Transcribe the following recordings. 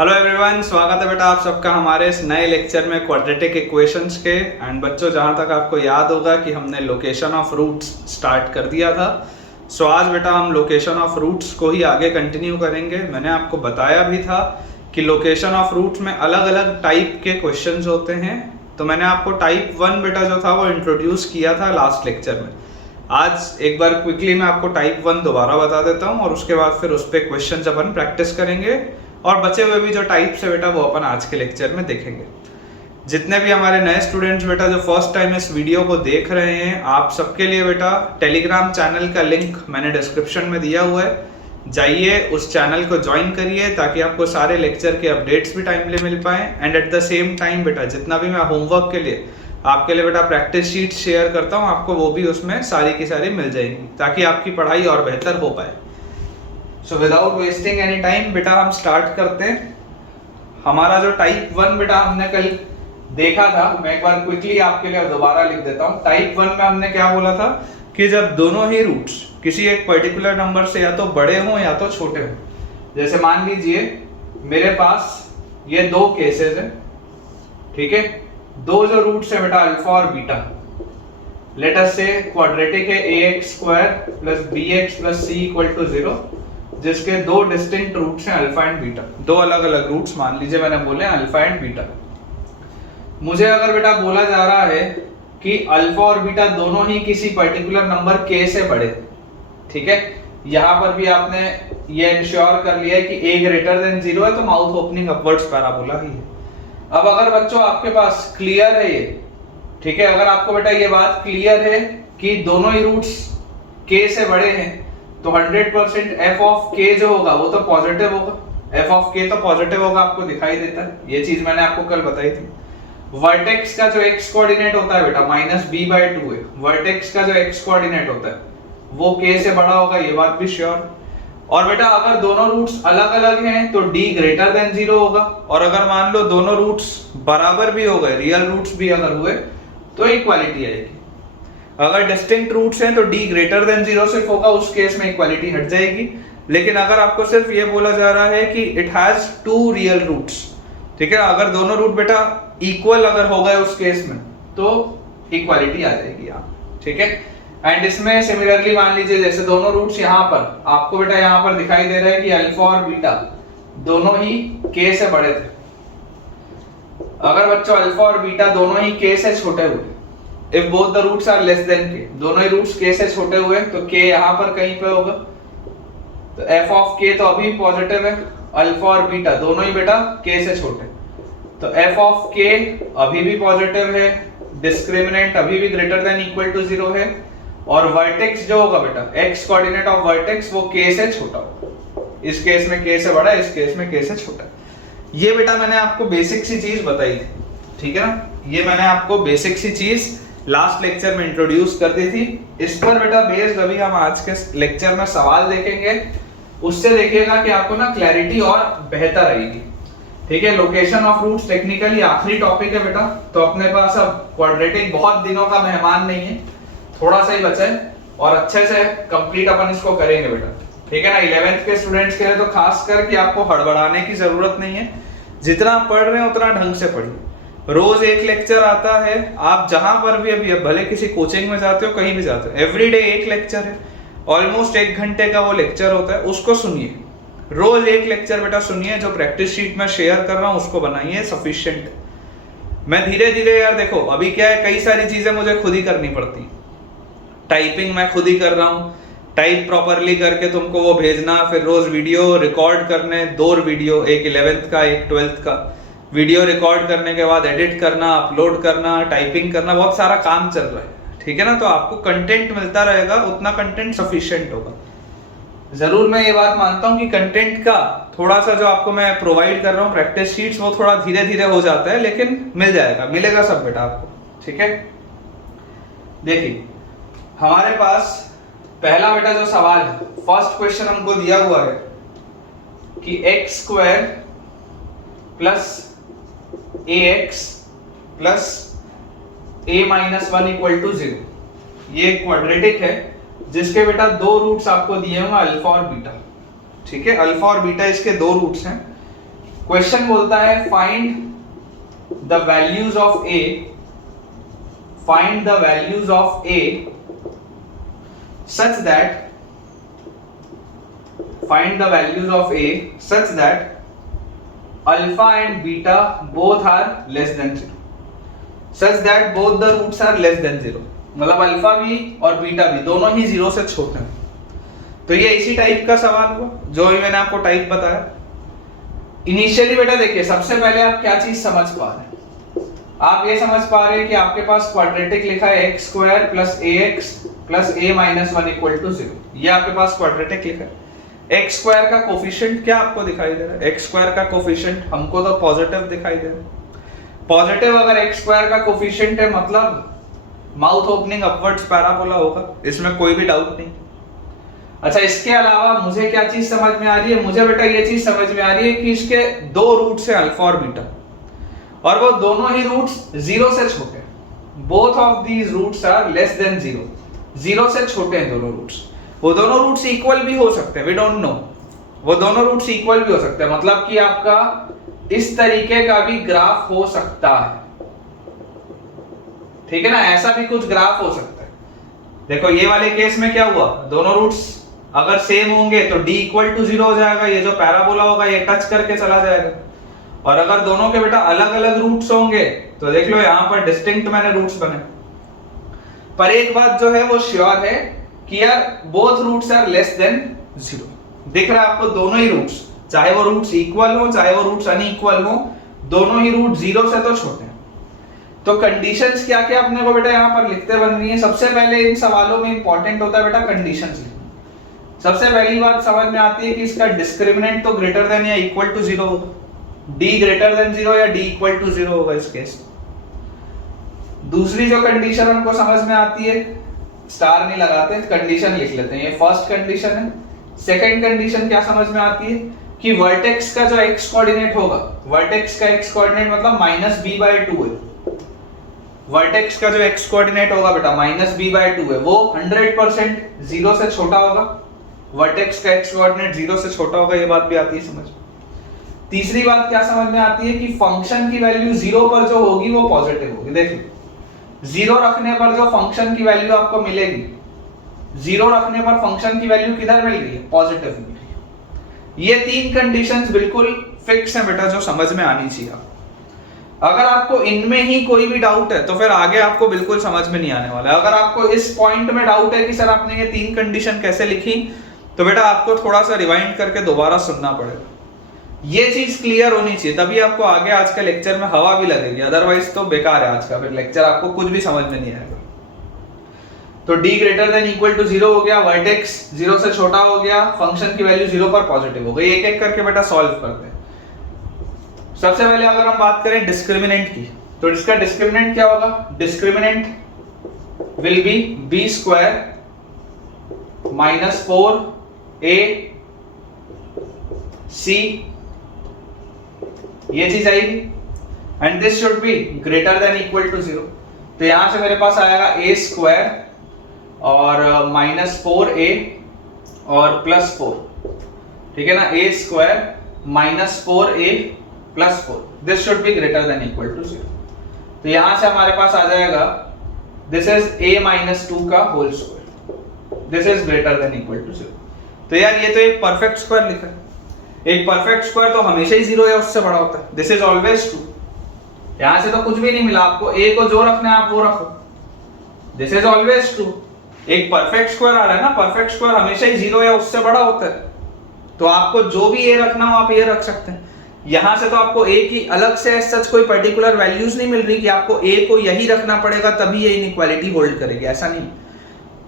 Hello everyone, स्वागत है बेटा आप सबका हमारे इस नए लेक्चर में क्वाड्रेटिक इक्वेशंस के। एंड बच्चों, जहाँ तक आपको याद होगा कि हमने लोकेशन ऑफ रूट्स स्टार्ट कर दिया था। सो आज बेटा हम लोकेशन ऑफ रूट्स को ही आगे कंटिन्यू करेंगे। मैंने आपको बताया भी था कि लोकेशन ऑफ रूट्स में अलग अलग टाइप के क्वेश्चंस होते हैं। तो मैंने आपको टाइप 1 बेटा जो था वो इंट्रोड्यूस किया था लास्ट लेक्चर में। आज एक बार क्विकली मैं आपको टाइप 1 दोबारा बता देता हूँ और उसके बाद फिर उस पर क्वेश्चंस अपन प्रैक्टिस करेंगे और बचे हुए भी जो टाइप्स है बेटा वो अपन आज के लेक्चर में देखेंगे। जितने भी हमारे नए स्टूडेंट्स बेटा जो फर्स्ट टाइम इस वीडियो को देख रहे हैं, आप सबके लिए बेटा टेलीग्राम चैनल का लिंक मैंने डिस्क्रिप्शन में दिया हुआ है। जाइए उस चैनल को ज्वाइन करिए ताकि आपको सारे लेक्चर के अपडेट्स भी टाइमली मिल पाए। And at the same time बेटा जितना भी मैं होमवर्क के लिए आपके लिए बेटा प्रैक्टिस शीट शेयर करता हूँ, आपको वो भी उसमें सारी की सारी मिल जाएंगी ताकि आपकी पढ़ाई और बेहतर हो पाए। So without wasting any time बेटा हम स्टार्ट करते हैं। हमारा जो टाइप 1 बेटा हमने कल देखा था, मैं एक बार क्विकली आपके लिए दोबारा लिख देता हूँ। टाइप 1 में हमने क्या बोला था कि जब दोनों ही रूट्स किसी एक पर्टिकुलर नंबर से या तो बड़े हों या तो छोटे हों। जैसे मान लीजिए मेरे पास ये दो केसेस हैं, ठीक है। दो जो रूट्स है बेटा अल्फा और बीटा, लेट अस से क्वाड्रेटिक है ax² plus bx plus c equal to 0, जिसके दो डिस्टिंक्ट रूट्स हैं अल्फा एंड बीटा। दो अलग अलग रूट्स मान लीजिए मैंने बोले अल्फा एंड बीटा। मुझे अगर बेटा बोला जा रहा है कि अल्फा और बीटा दोनों ही किसी पर्टिकुलर नंबर k से बड़े, ठीक है। यहां पर भी आपने ये इंश्योर कर लिया है कि a ग्रेटर देन 0 है तो माउथ ओपनिंग अपवर्ड्स पैराबोला ही है। अब अगर बच्चों आपके पास क्लियर है ये, ठीक है, अगर आपको बेटा ये बात क्लियर है कि दोनों ही रूट्स k से बड़े हैं तो 100% f ऑफ k जो होगा वो तो पॉजिटिव होगा। f ऑफ k तो पॉजिटिव होगा, आपको दिखाई देता है। ये चीज मैंने आपको कल बताई थी। वर्टेक्स का जो x कोऑर्डिनेट होता है बेटा -b/2 है। वर्टेक्स का जो x कोऑर्डिनेट होता है वो k से बड़ा होगा, ये बात भी श्योर। और बेटा अगर दोनों रूट्स अलग अलग हैं तो d ग्रेटर देन 0 होगा। और अगर मान लो दोनों रूट्स बराबर भी हो गए, रियल रूट्स भी अगर हुए तो इक्वालिटी आएगी। अगर डिस्टिंक्ट रूट्स हैं तो d ग्रेटर देन 0 सिर्फ होगा, उस केस में इक्वालिटी हट जाएगी। लेकिन अगर आपको सिर्फ ये बोला जा रहा है कि it has two real roots, ठीक है, अगर दोनों रूट बेटा इक्वल अगर हो गए उस केस में तो इक्वालिटी आ जाएगी यहाँ, ठीक है। एंड इसमें सिमिलरली मान लीजिए जैसे दोनों रूट्स यहाँ पर आपको बेटा यहाँ पर दिखाई दे रहा है कि अल्फा और बीटा दोनों ही k से बड़े थे। अगर बच्चों अल्फा और बीटा दोनों ही k से छोटे हुए, if both the roots are less than k, दोनों ही रूट्स k से छोटे हुए तो k यहाँ पर कहीं पे होगा। तो f ऑफ k तो अभी पॉजिटिव है, अल्फा और बीटा दोनों ही बेटा k से छोटे, तो f ऑफ k अभी भी पॉजिटिव है, डिस्क्रिमिनेंट अभी भी ग्रेटर देन इक्वल टू 0 है। और वर्टेक्स जो होगा बेटा x कोऑर्डिनेट ऑफ वर्टेक्स वो k से छोटा होगा। इस केस में k से बड़ा है, इस केस में k से छोटा है। ये बेटा मैंने आपको बेसिक सी चीज बताई थी, ठीक है ना। ये मैंने आपको बेसिक सी चीज लास्ट लेक्चर में इंट्रोड्यूस कर दी थी। इस पर बेटा बेस्ड अभी हम आज के लेक्चर में सवाल देखेंगे। उससे देखिएगा कि आपको ना क्लैरिटी और बेहतर आएगी, ठीक है। लोकेशन ऑफ रूट्स टेक्निकली आखिरी टॉपिक है बेटा, तो अपने पास अब क्वाड्रेटिक बहुत दिनों का मेहमान नहीं है, थोड़ा सा ही बचा है और अच्छे से कंप्लीट अपन इसको करेंगे बेटा, ठीक है ना। 11th के स्टूडेंट्स के लिए तो खास करके आपको हड़बड़ाने की जरूरत नहीं है। जितना पढ़ रहे हैं उतना ढंग से पढ़िए। रोज एक लेक्चर आता है, आप जहां पर भी अभी भले किसी कोचिंग में जाते हो कहीं भी जाते हो, एवरीडे एक लेक्चर है, ऑलमोस्ट 1 घंटे का वो लेक्चर होता है, उसको सुनिए। रोज एक लेक्चर बेटा सुनिए, जो प्रैक्टिस शीट में शेयर कर रहा हूं उसको बनाइए, सफिशिएंट। मैं धीरे धीरे यार देखो अभी क्या है, कई सारी चीजें मुझे खुद ही करनी पड़ती। टाइपिंग मैं खुद ही कर रहा हूँ, टाइप प्रॉपरली करके तुमको वो भेजना, फिर रोज वीडियो रिकॉर्ड करने, 2 वीडियो, एक 11th का एक 12th का। वीडियो रिकॉर्ड करने के बाद एडिट करना, अपलोड करना, टाइपिंग करना, बहुत सारा काम चल रहा है, ठीक है ना। तो आपको कंटेंट मिलता रहेगा, उतना कंटेंट सफिशिएंट होगा। जरूर मैं ये बात मानता हूँ कि कंटेंट का थोड़ा सा जो आपको मैं प्रोवाइड कर रहा हूँ प्रैक्टिस शीट्स, वो थोड़ा धीरे धीरे हो जाता है, लेकिन मिल जाएगा, मिलेगा सब बेटा आपको, ठीक है। देखिए हमारे पास पहला बेटा जो सवाल है, फर्स्ट क्वेश्चन हमको दिया हुआ है कि x² plus ax plus a-1 equal to 0। ये क्वाड्रेटिक है जिसके बेटा 2 रूट्स आपको दिए होंगे अल्फा और बीटा, ठीक है। अल्फा और बीटा इसके 2 रूट्स हैं। क्वेश्चन बोलता है find the values of a, find the values of a such that, find the values of a such that alpha and beta both are less than 0, such that both the roots are less than 0, मतलब alpha भी और beta भी दोनों ही 0 से छोटे हैं। तो ये इसी टाइप का सवाल हुआ जो भी मैंने आपको टाइप बताया। इनिशियली बेटा देखिए, सबसे पहले आप क्या चीज समझ पा रहे हैं, आप ये समझ पा रहे हैं कि आपके पास क्वाड्रेटिक लिखा है x square plus a x plus a minus 1 equal to 0, ये आपके पास क्वाड्रेटिक लिखा है। एक्स स्क्वायर का कोफिशिएंट क्या आपको दिखाई दे रहा है, एक्स स्क्वायर का कोफिशिएंट हमको तो पॉजिटिव दिखाई दे रहा है। पॉजिटिव अगर एक्स स्क्वायर का कोफिशिएंट है मतलब माउथ ओपनिंग अपवर्ड्स पैराबोला होगा, इसमें कोई भी डाउट नहीं। अच्छा, इसके अलावा मुझे क्या चीज समझ में आ रही है, मुझे बेटा ये चीज समझ में आ रही है कि इसके दो रूट्स है अल्फा और बीटा, और वो दोनों ही रूट्स 0 से छोटे हैं। Both of these roots are less than 0, 0 से छोटे हैं दोनों रूट्स। वो दोनों रूट्स इक्वल भी हो सकते हैं, वी डोंट नो, वो दोनों रूट्स इक्वल भी हो सकते हैं, मतलब कि आपका इस तरीके का भी ग्राफ हो सकता है, ठीक है ना, ऐसा भी कुछ ग्राफ हो सकता है। देखो ये वाले केस में क्या हुआ, दोनों रूट्स अगर सेम होंगे तो d इक्वल टू 0 हो जाएगा, ये जो पैराबोला होगा ये टच करके चला जाएगा। और अगर दोनों के बेटा अलग अलग रूट्स होंगे तो देख लो यहाँ पर डिस्टिंक्ट मैंने रूट्स बने। पर एक बात जो है वो श्योर है कि यार both roots are less than 0, दिख रहा है आपको दोनों ही रूट्स, चाहे वो रूट्स इक्वल हो चाहे वो रूट्स अनइक्वल हो, दोनों ही रूट 0 से तो छोटे हैं। तो कंडीशंस क्या क्या अपने को बेटा यहाँ पर लिखते बन रही है। सबसे पहले इन सवालों में इंपॉर्टेंट होता है बेटा कंडीशंस लिखना। सबसे पहली बात समझ में आती है कि इसका डिस्क्रिमिनेंट तो ग्रेटर देन या इक्वल टू 0 होगा, d ग्रेटर देन 0 या d इक्वल टू 0 होगा इस केस। दूसरी जो कंडीशन हमको समझ में आती है, स्टार नहीं लगाते, कंडीशन लिख लेते हैं, ये फर्स्ट कंडीशन है। सेकंड कंडीशन क्या समझ में आती है कि वर्टेक्स का जो x कोऑर्डिनेट होगा, वर्टेक्स का x कोऑर्डिनेट मतलब -b/2 है। वर्टेक्स का जो x कोऑर्डिनेट होगा बेटा -b/2 है, वो 100% 0 से छोटा होगा। वर्टेक्स का x कोऑर्डिनेट 0 से छोटा होगा, ये बात भी आती है समझ में। तीसरी बात क्या समझ में आती है कि फंक्शन की वैल्यू 0 पर जो होगी वो पॉजिटिव होगी। देखो 0 रखने पर जो फंक्शन की वैल्यू आपको मिलेगी, 0 रखने पर फंक्शन की वैल्यू किधर मिल रही है, पॉजिटिव मिल रही है। ये तीन कंडीशंस बिल्कुल फिक्स है बेटा, जो समझ में आनी चाहिए। अगर आपको इनमें ही कोई भी डाउट है तो फिर आगे आपको बिल्कुल समझ में नहीं आने वाला है। अगर आपको इस पॉइंट में डाउट है कि सर आपने ये तीन कंडीशन कैसे लिखी, तो बेटा आपको थोड़ा सा रिवाइंड करके दोबारा सुनना पड़ेगा। ये चीज क्लियर होनी चाहिए, तभी आपको आगे आज के लेक्चर में हवा भी लगेगी, अदरवाइज तो बेकार है आज का फिर लेक्चर, आपको कुछ भी समझ में नहीं आएगा। तो d greater than equal to 0 हो गया, वर्टेक्स 0 से छोटा हो गया, फंक्शन की वैल्यू 0 पर पॉजिटिव हो गई। एक एक करके बेटा सॉल्व करते हैं। सबसे पहले अगर हम बात करें डिस्क्रिमिनेंट की, तो इसका डिस्क्रिमिनेंट क्या होगा, discriminant will be b square -4ac, ये चीज आएगी, and this should be greater than equal to 0। तो यहां से मेरे पास आएगा a स्क्वायर और -4a और +4, ठीक है ना, a square -4a +4, this should be greater than equal to 0। तो यहां से हमारे पास आ जाएगा दिस इज a-2 का whole square, this is greater than equal to 0। तो यार ये तो एक परफेक्ट स्क्वायर लिखा है, एक परफेक्ट स्क्वायर तो हमेशा ही 0 या उससे बड़ा होता है, दिस इज ऑलवेज ट्रू। यहां से तो कुछ भी नहीं मिला आपको, a को जो रखना है आप वो रखो, दिस इज ऑलवेज ट्रू। एक परफेक्ट स्क्वायर आ रहा है ना, परफेक्ट स्क्वायर हमेशा ही 0 या उससे बड़ा होता है, तो आपको जो भी a रखना हो आप ये रख सकते हैं। यहां से तो आपको a की अलग से सच कोई पर्टिकुलर वैल्यूज नहीं मिल रही कि आपको a को यही रखना पड़ेगा तभी ये इनइक्वालिटी होल्ड करेगी, ऐसा नहीं,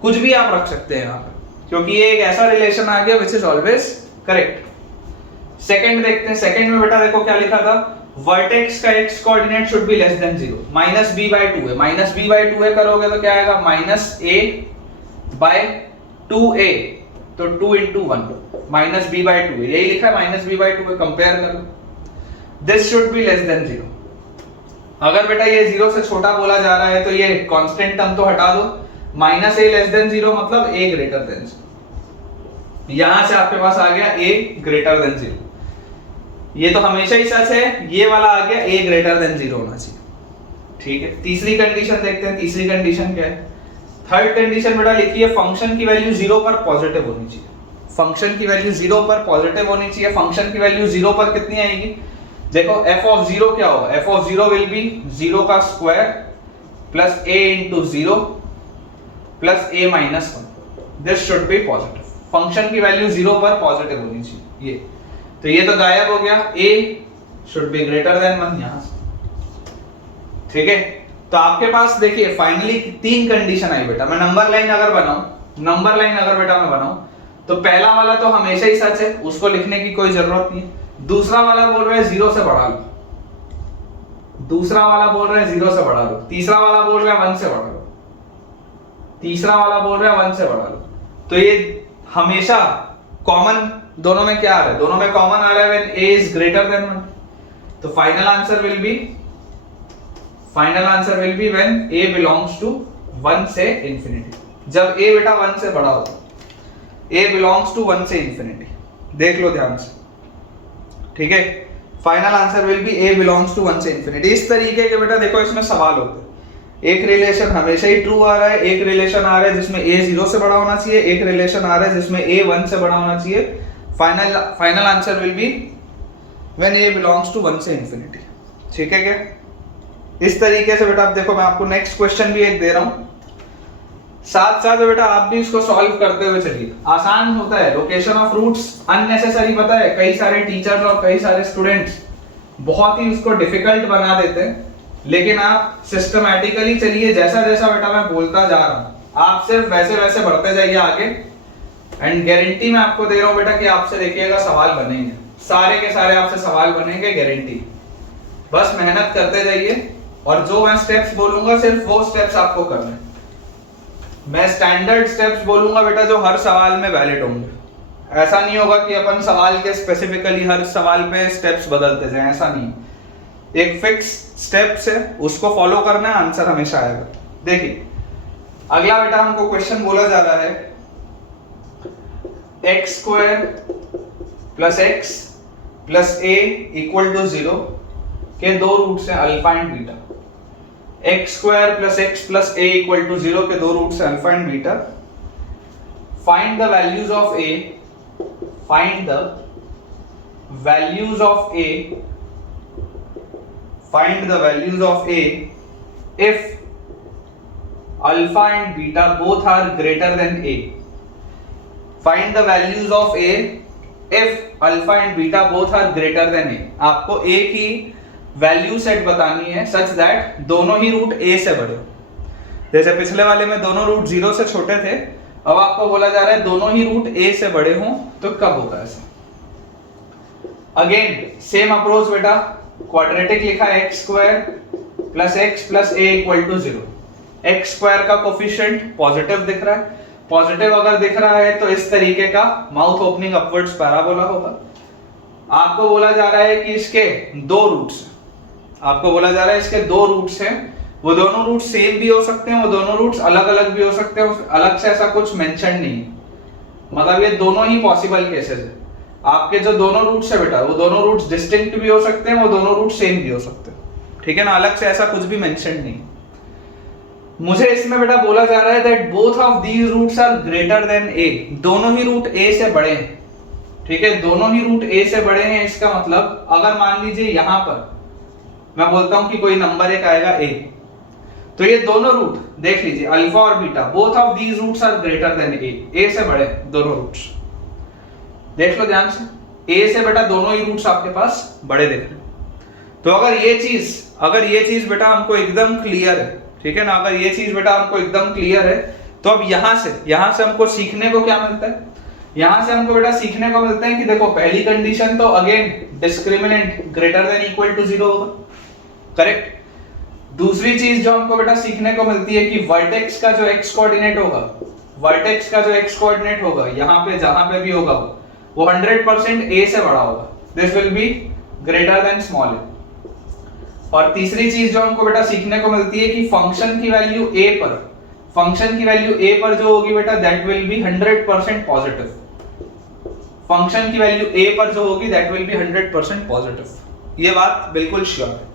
कुछ भी आप रख सकते हैं यहाँ पर, क्योंकि ये एक ऐसा रिलेशन आ गया which is always correct. Second देखते हैं, सेकंड में बेटा देखो क्या लिखा था, वर्टेक्स का x coordinate should be less than 0, -b/2 है, -b/2 है करोगे तो क्या आएगा, -a/2a, तो 2 × 1 -b/2 है, यही लिखा है -b/2 है, कंपेयर कर लो, this should be less than 0। अगर बेटा ये 0 से छोटा बोला जा रहा है तो ये कांस्टेंट टर्म तो हटा दो, -a लेस देन 0 मतलब a ग्रेटर देन 0, यहां से आपके पास आ गया a ग्रेटर देन 0। ये तो हमेशा ही सच है, ये वाला आ गया a ग्रेटर देन 0 होना चाहिए। ठीक है, तीसरी कंडीशन देखते हैं, तीसरी कंडीशन क्या है। थर्ड कंडीशन बेटा लिखिए फंक्शन की वैल्यू 0 पर पॉजिटिव होनी चाहिए। फंक्शन की वैल्यू 0 पर पॉजिटिव होनी चाहिए। फंक्शन की वैल्यू 0 पर कितनी आएगी, देखो f ऑफ 0 क्या होगा, f ऑफ 0 विल बी 0 का square plus a into 0 plus a minus 1, this should B positive. Function की वैल्यू 0 पर पॉजिटिव होनी चाहिए ये, तो ये तो गायब हो गया, a should be greater than 1 यहां से। ठीक है, तो आपके पास देखिए फाइनली तीन कंडीशन आई बेटा। मैं नंबर लाइन अगर बेटा मैं बनाऊं तो पहला वाला तो हमेशा ही सच है, उसको लिखने की कोई जरूरत नहीं है। दूसरा वाला बोल रहा है 0 से बढ़ा लो, दूसरा वाला बोल रहा है 0 से बढ़ा लो, तीसरा वाला बोल रहा है 1 से बढ़ा लो, तीसरा वाला बोल रहा है 1 से बढ़ा लो। तो ये हमेशा कॉमन दोनों में क्या आ रहा है, दोनों में कॉमन आ रहा है when a is greater than 1। तो final answer will be when a belongs to 1 से इंफिनिटी। जब a बेटा 1 से बड़ा होता, a बिलोंग्स टू 1 से इंफिनिटी, देख लो ध्यान से। ठीक है, final answer will be a belongs to 1 से इंफिनिटी। इस तरीके के बेटा देखो इसमें सवाल होते हैं, एक रिलेशन हमेशा ही ट्रू आ रहा है, एक रिलेशन आ रहा है जिसमें a 0 से बड़ा होना चाहिए, एक रिलेशन आ रहा है जिसमें a 1 से बड़ा होना चाहिए। Final answer will be when a belongs to 1 से इंफिनिटी। ठीक है क्या, इस तरीके से बेटा आप देखो, मैं आपको नेक्स्ट क्वेश्चन भी एक दे रहा हूं, साथ साथ बेटा आप भी इसको सॉल्व करते हुए चलिए। आसान होता है, लोकेशन ऑफ रूट्स अननेसेसरी पता है, कई सारे टीचर्स और कई सारे स्टूडेंट्स बहुत ही उसको डिफिकल्ट बना देते हैं, लेकिन आप सिस्टमैटिकली चलिए, जैसा जैसा बेटा मैं बोलता जा रहा हूं आप सिर्फ वैसे वैसे बढ़ते जाइए आगे, एंड गारंटी मैं आपको दे रहा हूं बेटा कि आपसे देखिएगा सवाल बनेंगे, सारे के सारे आपसे सवाल बनेंगे, गारंटी। बस मेहनत करते जाइए, और जो मैं स्टेप्स बोलूंगा सिर्फ वो स्टेप्स आपको करने हैं। मैं स्टैंडर्ड स्टेप्स बोलूंगा बेटा जो हर सवाल में वैलिड होंगे। ऐसा नहीं होगा कि अपन सवाल के स्पेसिफिकली हर सवाल पे स्टेप्स बदलते जाएं, ऐसा नहीं। एक फिक्स स्टेप्स है, उसको फॉलो करना है, आंसर हमेशा आएगा। देखिए अगला बेटा हमको क्वेश्चन बोला जा रहा है x square plus x plus a equal to 0 के दो रूट्स हैं alpha and beta. X square plus x plus a equal to 0 के दो रूट्स हैं alpha and beta. Find the values of a, find the values of a, find the values of a if alpha and beta both are greater than a. Find the values of a if alpha and beta both are greater than a. आपको a की value set बतानी है such that दोनों ही root a से बड़े। जैसे पिछले वाले में दोनों रूट 0 से छोटे थे, अब आपको बोला जा रहा है दोनों ही रूट a से बड़े हों, तो कब होगा ऐसा। अगेन सेम अप्रोच बेटा, क्वाड्रेटिक लिखा है x square plus x plus a equal to 0। X square का कोफिशिएंट पॉजिटिव दिख रहा है, पॉजिटिव अगर दिख रहा है तो इस तरीके का माउथ ओपनिंग अपवर्ड्स पैराबोला होगा। आपको बोला जा रहा है कि इसके दो रूट्स, आपको बोला जा रहा है इसके दो रूट्स हैं, वो दोनों रूट्स सेम भी हो सकते हैं, वो दोनों रूट्स अलग अलग भी हो सकते हैं, अलग से ऐसा कुछ मेंशन नहीं है, मतलब ये दोनों ही पॉसिबल केसेस है। आपके जो दोनों रूट्स है बेटा, वो दोनों रूट्स डिस्टिंक्ट भी हो सकते हैं, वो दोनों रूट्स सेम भी हो सकते हैं, ठीक है ना, अलग से ऐसा कुछ भी मेंशन नहीं। मुझे इसमें बेटा बोला जा रहा है that both of these roots are greater than A, दोनों ही रूट ए से बड़े हैं, ठीक है, दोनों ही रूट ए से बड़े हैं। इसका मतलब अगर मान लीजिए यहां पर मैं बोलता हूं कि कोई नंबर एक आएगा ए, तो ये दोनों रूट देख लीजिए अल्फा और beta, both of these roots are greater than A से बड़े दोनों रूट्स, देख लो ध्यान से, ए से बेटा दोनों ही रूट्स आपके पास बड़े दिख रहे हैं। तो अगर ये चीज बेटा हमको एकदम क्लियर है, ठीक है ना, अगर ये चीज बेटा हमको एकदम क्लियर है, तो अब यहां से हमको सीखने को क्या मिलता है, यहां से हमको बेटा सीखने को मिलता है कि देखो पहली कंडीशन तो again discriminant greater than equal to 0 होगा, करेक्ट। दूसरी चीज जो हमको बेटा सीखने को मिलती है कि वर्टेक्स का जो एक्स कोऑर्डिनेट होगा, वर्टेक्स का जो एक्स कोऑर्डिनेट होगा यहाँ पे जहां पे भी होगा वो 100% a से बड़ा होगा, this will B greater then small a। और तीसरी चीज जो हमको बेटा सीखने को मिलती है कि फंक्शन की वैल्यू a पर जो होगी बेटा that will be 100% positive, function की वैल्यू a पर जो होगी दैट विल बी 100% पॉजिटिव, ये बात बिल्कुल श्योर है।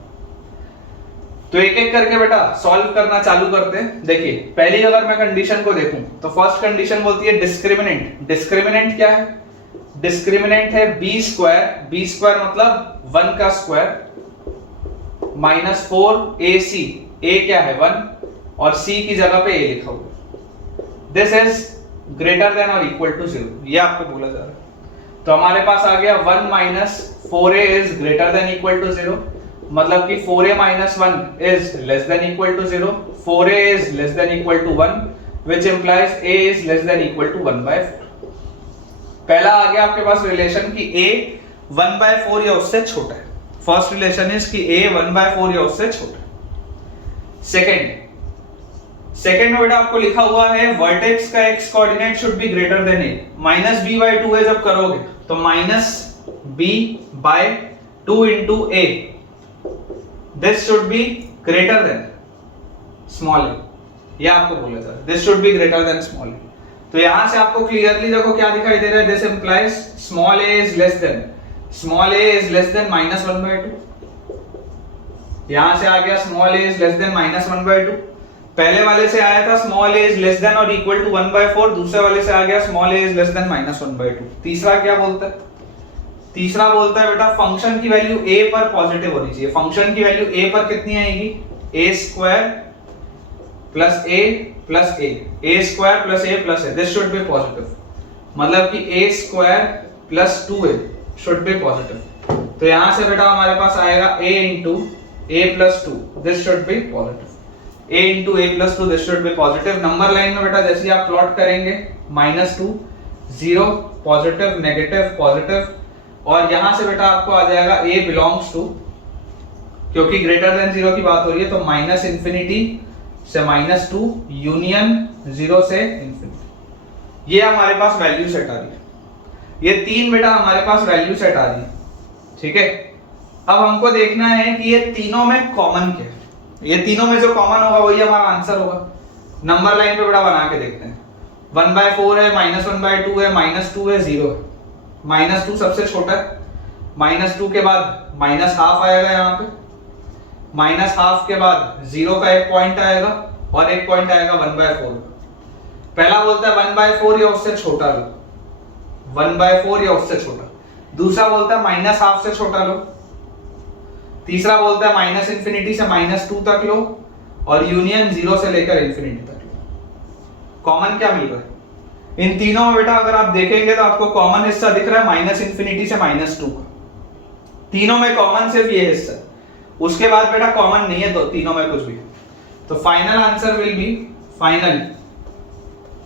तो एक एक करके बेटा सॉल्व करना चालू करते हैं। देखिए पहली अगर मैं कंडीशन को देखूं तो फर्स्ट कंडीशन बोलती है डिस्क्रिमिनेंट। डिस्क्रिमिनेंट क्या है? डिस्क्रिमिनेंट है बी स्क्वायर, बी स्क्वायर मतलब 1 का स्क्वायर माइनस 4ac, a क्या है 1 और c की जगह पे a लिखा हुआ, दिस इज ग्रेटर देन और इक्वल टू 0, ये आपको बोला जा रहा है। तो हमारे पास आ गया 1 minus 4a is greater than equal to 0, मतलब कि 4a minus 1 is less than equal to 0, 4a is less than equal to 1, which implies a is less than equal to 1 by 4। पहला आ गया आपके पास रिलेशन कि a 1 by 4 या उससे छोटा है। फर्स्ट रिलेशन इज कि a 1 by 4 या उससे छोटा है। सेकेंड में बेटा आपको लिखा हुआ है वर्टेक्स का x coordinate should be greater then a, minus b by 2 है जब करोगे तो minus b by 2 into a, this should be greater than small a, ये आपको बोला था this should be greater than small a। तो यहां से आपको क्लियरली देखो क्या दिखाई दे रहा है, this implies small a is less than minus 1 by 2। यहां से आ गया small a is less than minus 1 by 2, पहले वाले से आया था small a is less than और equal to 1 by 4, दूसरे वाले से आ गया small a is less than minus 1 by 2। तीसरा क्या बोलता है? तीसरा बोलता है बेटा फंक्शन की वैल्यू a पर पॉजिटिव होनी चाहिए। फंक्शन की वैल्यू a पर कितनी आएगी? a square plus a plus a square plus a plus a, this should B positive, मतलब कि a square plus 2a should B positive. तो यहां से बेटा हमारे पास आएगा a into a plus 2, this should B positive, a into a plus 2, this should B positive. Number line में बेटा जैसे आप प्लॉट करेंगे -2 0 पॉजिटिव नेगेटिव पॉजिटिव, और यहां से बेटा आपको आ जाएगा a बिलोंग्स टू, क्योंकि ग्रेटर देन 0 की बात हो रही है तो माइनस इंफिनिटी से -2 यूनियन 0 से इंफिनिटी, ये हमारे पास वैल्यू सेट आ रही है। ये तीन बेटा हमारे पास वैल्यू सेट आ रही है, ठीक है। अब हमको देखना है कि ये तीनों में कॉमन क्या है, ये तीनों में जो कॉमन होगा वही हमारा आंसर होगा। नंबर लाइन पे बेटा बना के देखते हैं। 1 by 4 है, -1 by 2 है, -2 है, 0 है। -2 सबसे छोटा है, -2 के बाद -½ आएगा यहाँ पे, -½ के बाद 0 का एक पॉइंट आएगा और एक पॉइंट आएगा 1 by 4। पहला बोलता है 1 by 4 या उससे छोटा लो, 1 by 4 या उससे छोटा। दूसरा बोलता है -½ से छोटा लो। तीसरा बोलता है माइनस इंफिनिटी से -2 तक लो और यूनियन 0 से लेकर इंफिनिटी तक लो। कॉमन क्या मिल रहा है इन तीनों में बेटा? अगर आप देखेंगे तो आपको कॉमन हिस्सा दिख रहा है माइनस इंफिनिटी से -2 का। तीनों में कॉमन सिर्फ ये हिस्सा, उसके बाद बेटा कॉमन नहीं है तो तीनों में कुछ भी। तो final answer will be, final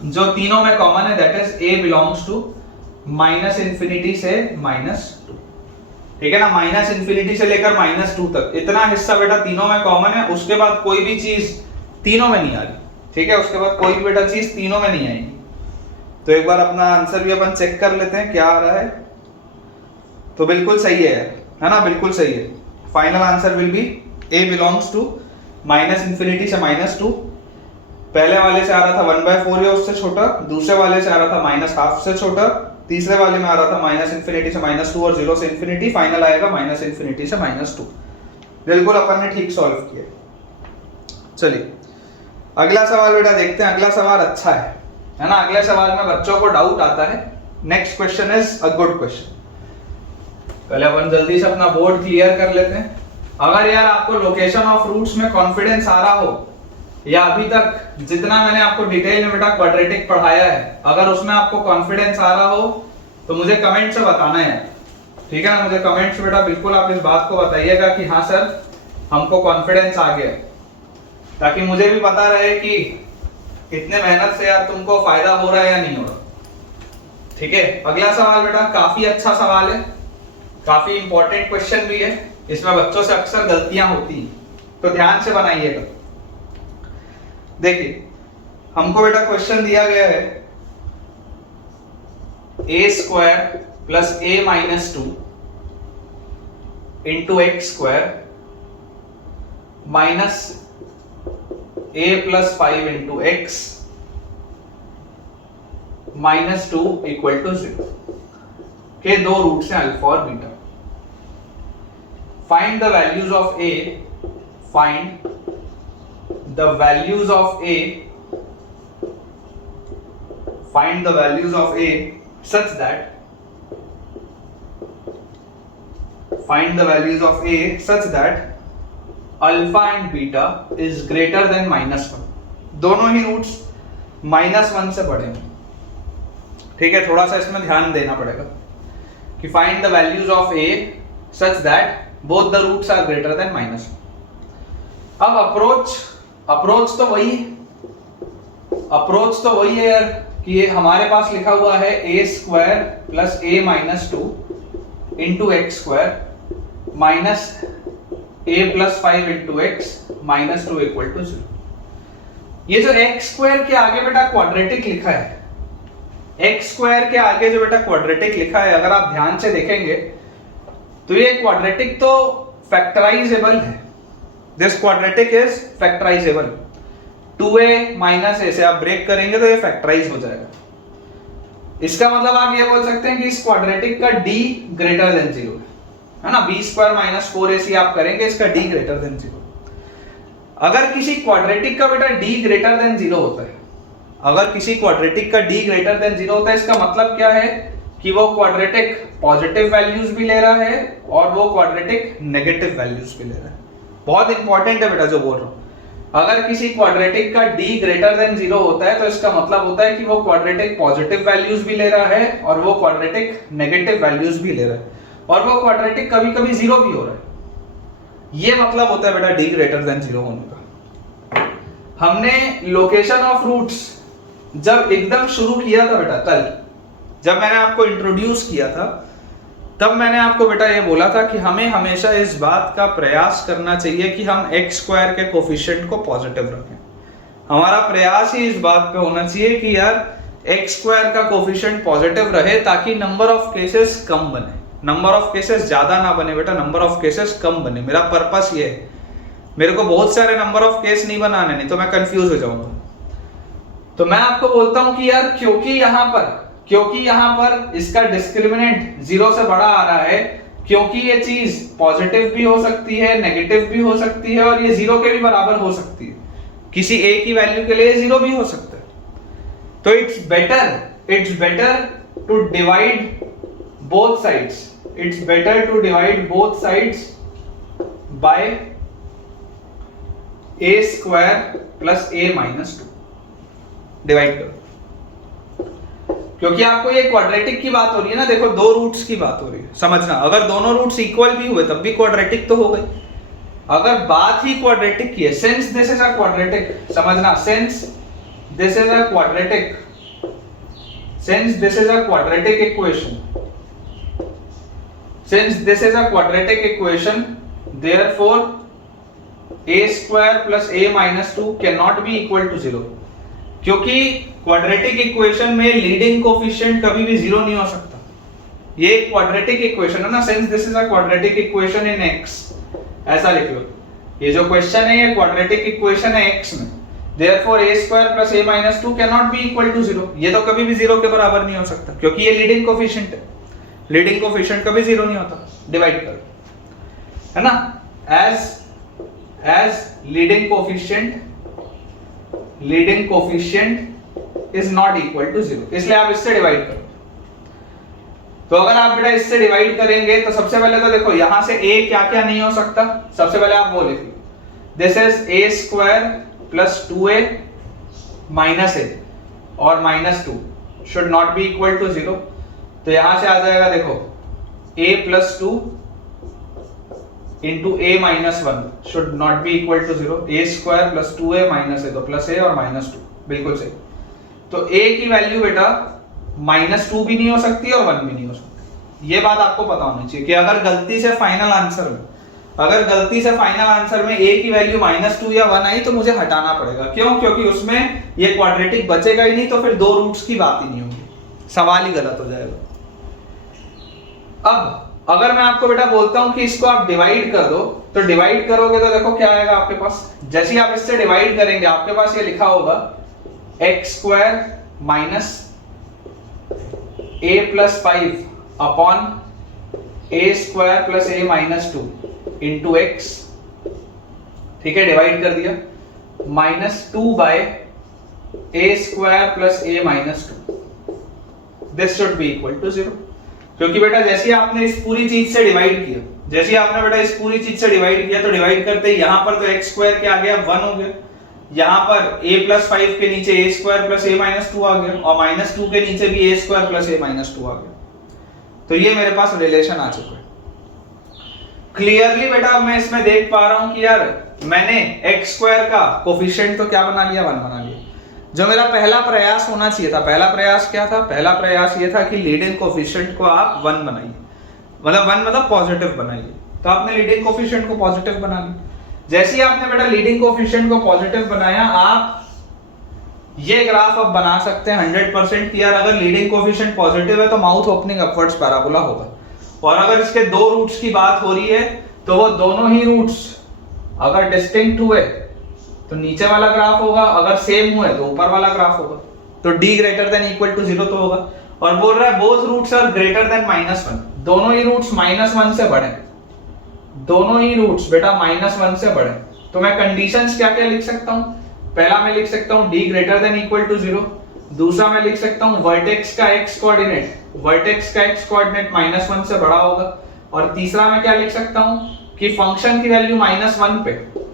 जो तीनों में कॉमन है that is a belongs to minus infinity से -2, ठीक है ना। माइनस इंफिनिटी से लेकर -2 तक इतना हिस्सा बेटा तीनों में कॉमन है, उसके बाद कोई भी चीज तीनों में नहीं आ रही, ठीक है। उसके बाद कोई भी बेटा चीज तीनों में नहीं आएगी। तो एक बार अपना आंसर भी अपन चेक कर लेते हैं क्या आ रहा है। तो बिल्कुल सही है ना, बिल्कुल सही है। Final answer will be a belongs to minus infinity से -2। पहले वाले से आ रहा था 1 by 4 या उससे छोटा, दूसरे वाले से आ रहा था -½ से छोटा, तीसरे वाले में आ रहा था माइनस इंफिनिटी से -2 और 0 से इंफिनिटी, फाइनल आएगा माइनस इंफिनिटी से -2। बिल्कुल अपन ने ठीक सॉल्व किया। चलिए अगला सवाल बेटा देखते हैं। अगला सवाल अच्छा है ना। अगले सवाल में बच्चों को डाउट आता है। Next question is a good question. पहले अपन जल्दी से अपना बोर्ड क्लियर कर लेते हैं। अगर यार आपको लोकेशन ऑफ रूट्स में कॉन्फिडेंस आ रहा हो, या अभी तक जितना मैंने आपको डिटेल में बेटा क्वाड्रेटिक पढ़ाया है, अगर उसमें आपको कॉन्फिडेंस आ रहा हो तो मुझे कमेंट से बताना है, ठीक है ना। मुझे कमेंट से बेटा बिल्कुल आप इस बात को बताइएगा कि हाँ सर हमको कॉन्फिडेंस आ गया, ताकि मुझे भी पता रहे कि इतने मेहनत से यार तुमको फायदा हो रहा है या नहीं हो रहा, ठीक है। अगला सवाल बेटा काफी अच्छा सवाल है, काफी इंपॉर्टेंट क्वेश्चन भी है। इसमें बच्चों से अक्सर गलतियां होती हैं, तो ध्यान से बनाइएगा। देखिए हमको बेटा क्वेश्चन दिया गया है a² plus a-2 into x² minus a plus 5 into x -2 equal to 0। के दो रूट्स हैं अल्फा और beta. Find the values of a, find the values of a, find the values of a such that, find the values of a such that alpha and beta is greater than -1। दोनों ही roots -1 से बड़े हैं। ठीक है, थोड़ा सा इसमें ध्यान देना पड़ेगा कि find the values of a such that both the roots are greater than -1। अब अप्रोच तो वही है यार कि ये हमारे पास लिखा हुआ है a² plus a-2 into x² minus a+5 into x -2 equal to 0। ये जो x² के आगे बेटा क्वाड्रेटिक लिखा है, x² के आगे जो बेटा क्वाड्रेटिक लिखा है, अगर आप ध्यान से देखेंगे तो ये क्वाड्रेटिक तो फैक्टराइजेबल है। This quadratic is factorisable. 2a minus a से आप ब्रेक करेंगे तो ये फैक्टराइज हो जाएगा। इसका मतलब आप ये बोल सकते हैं कि इस क्वाड्रेटिक का d ग्रेटर देन 0 है ना। b² माइनस 4ac आप करेंगे, इसका d ग्रेटर देन 0। अगर किसी क्वाड्रेटिक का बेटा d ग्रेटर देन 0 होता है, अगर किसी क्वाड्रेटिक का d ग्रेटर देन 0 होता है, इसका मतलब क्या है कि वो क्वाड्रेटिक पॉजिटिव वैल्यूज भी ले रहा है और वो क्वाड्रेटिक नेगेटिव वैल्यूज भी ले रहा है। बहुत इंपॉर्टेंट है बेटा जो बोल रहा हूं। अगर किसी क्वाड्रेटिक का d ग्रेटर देन 0 होता है तो इसका मतलब होता है कि वो क्वाड्रेटिक पॉजिटिव वैल्यूज भी ले रहा है और वो क्वाड्रेटिक नेगेटिव वैल्यूज भी ले रहा है, और वो क्वाड्रेटिक कभी कभी 0 भी हो रहा है। ये मतलब होता है बेटा d ग्रेटर देन 0 होने का। हमने लोकेशन ऑफ रूट्स जब एकदम शुरू किया था बेटा, कल जब मैंने आपको इंट्रोड्यूस किया था, तब मैंने आपको बेटा ये बोला था कि हमें हमेशा इस बात का प्रयास करना चाहिए कि हम x² के कोफिशिएंट को पॉजिटिव रखें। हमारा प्रयास ही इस बात पे होना चाहिए कि यार x² का कोफिशिएंट पॉजिटिव रहे ताकि नंबर ऑफ केसेस कम बने। नंबर ऑफ केसेस ज्यादा ना बने बेटा, नंबर ऑफ केसेस कम बने। मेरा पर्पस ये है, मेरे को बहुत सारे नंबर ऑफ केस नहीं बनाने, नहीं तो मैं कंफ्यूज हो जाऊंगा। तो मैं आपको बोलता हूं कि यार क्योंकि यहां पर इसका डिस्क्रिमिनेंट 0 से बड़ा आ रहा है, क्योंकि ये चीज पॉजिटिव भी हो सकती है, नेगेटिव भी हो सकती है और ये 0 के भी बराबर हो सकती है। किसी a की वैल्यू के लिए 0 भी हो सकता है। तो it's better to divide both sides, it's better to divide both sides by a² plus a-2। Divide करो, क्योंकि आपको ये क्वाड्रेटिक की बात हो रही है ना। देखो, दो रूट्स की बात हो रही है, समझना। अगर दोनों रूट्स इक्वल भी हुए तब भी क्वाड्रेटिक तो हो गई। अगर बात ही क्वाड्रेटिक की है, since this is a quadratic, समझना, since this is a quadratic, since this is a quadratic equation, since this is a quadratic equation, therefore a² plus a-2 can not be equal to 0। क्योंकि quadratic equation में leading coefficient कभी भी 0 नहीं हो सकता। ये quadratic equation है ना, since this is a quadratic equation in x, ऐसा लिख लो। ये जो क्वेश्चन है ये क्वाड्रेटिक इक्वेशन है x में, therefore a² plus a-2 can not be equal to 0। ये तो कभी भी 0 के बराबर नहीं हो सकता क्योंकि ये लीडिंग कोफिशिएंट है। लीडिंग कोफिशिएंट कभी 0 नहीं होता। डिवाइड करो, है ना। As leading coefficient is not equal to 0, इसलिए आप इससे डिवाइड करो। तो अगर आप बेटा इससे डिवाइड करेंगे तो सबसे पहले तो देखो यहां से a क्या क्या नहीं हो सकता। सबसे पहले आप वो लिख लो, this is a² plus 2a minus a और -2 should not be equal to 0। तो यहां से आ जाएगा, देखो, a plus 2 into a-1 should not be equal to 0। a² plus 2a minus a, तो प्लस a और -2, बिल्कुल सही। तो a की वैल्यू बेटा -2 भी नहीं हो सकती और 1 भी नहीं हो सकती। ये बात आपको पता होनी चाहिए कि अगर गलती से फाइनल आंसर में a की वैल्यू -2 या 1 आई तो मुझे हटाना पड़ेगा। क्यों? क्योंकि उसमें ये क्वाड्रेटिक बचेगा ही नहीं, तो फिर दो रूट्स की बात ही नहीं होगी, सवाल ही गलत हो जाएगा। अब अगर मैं आपको बेटा बोलता हूं कि इसको आप डिवाइड कर दो, तो डिवाइड करोगे तो देखो क्या आएगा आपके पास। जैसे ही आप इससे डिवाइड करेंगे आपके पास ये लिखा होगा x² minus a plus 5 upon a square plus a minus 2 into x, ठीक है, डिवाइड कर दिया, minus 2 by a square plus a minus 2, this should be equal to 0। क्योंकि बेटा जैसे ही आपने इस पूरी चीज से डिवाइड किया, जैसे ही आपने बेटा इस पूरी चीज से डिवाइड किया, तो डिवाइड करते ही यहां पर तो एक्स स्क्वायर क्या आ गया, 1 हो गया, यहां पर a प्लस 5 के नीचे ए स्क्वायर प्लस ए माइनस 2 आ गया, और माइनस 2 के नीचे भी ए स्क्वायर प्लस ए माइनस 2 आ गया। तो ये मेरे पास रिलेशन आ चुका है क्लियरली बेटा। अब मैं इसमें देख पा रहा हूं कि यार मैंने एक्स स्क्वायर का कोफिशिएंट तो क्या बना लिया, 1 बना लिया। जो मेरा पहला प्रयास होना चाहिए था, पहला प्रयास क्या था, पहला प्रयास ये था कि लीडिंग कोफिशिएंट को आप 1 बनाइए, मतलब 1 मतलब पॉजिटिव बनाइए। तो आपने लीडिंग कोफिशिएंट को पॉजिटिव बना लिया। जैसे ही आपने बेटा लीडिंग कोफिशिएंट को पॉजिटिव बनाया, आप ये ग्राफ अब बना सकते हैं 100% कि यार अगर लीडिंग कोफिशिएंट पॉजिटिव है तो माउथ ओपनिंग अपवर्ड्स पैराबोला होगा। और अगर इसके दो रूट्स की बात हो रही है तो वो दोनों ही रूट्स अगर डिस्टिंक्ट हुए तो नीचे वाला ग्राफ होगा, अगर सेम हुए तो ऊपर वाला ग्राफ होगा। तो d greater than equal to 0 तो होगा। और बोल रहा है both roots are greater than -1, दोनों ही रूट्स -1 से बड़े, दोनों ही रूट्स बेटा -1 से बड़े। तो मैं कंडीशंस क्या क्या लिख सकता हूं, पहला मैं लिख सकता हूं d greater than equal to 0, दूसरा मैं लिख सकता हूं वर्टेक्स का x कोऑर्डिनेट, वर्टेक्स का x कोऑर्डिनेट -1 से बड़ा होगा, और तीसरा मैं क्या लिख सकता हूं कि फंक्शन की वैल्यू -1 पे,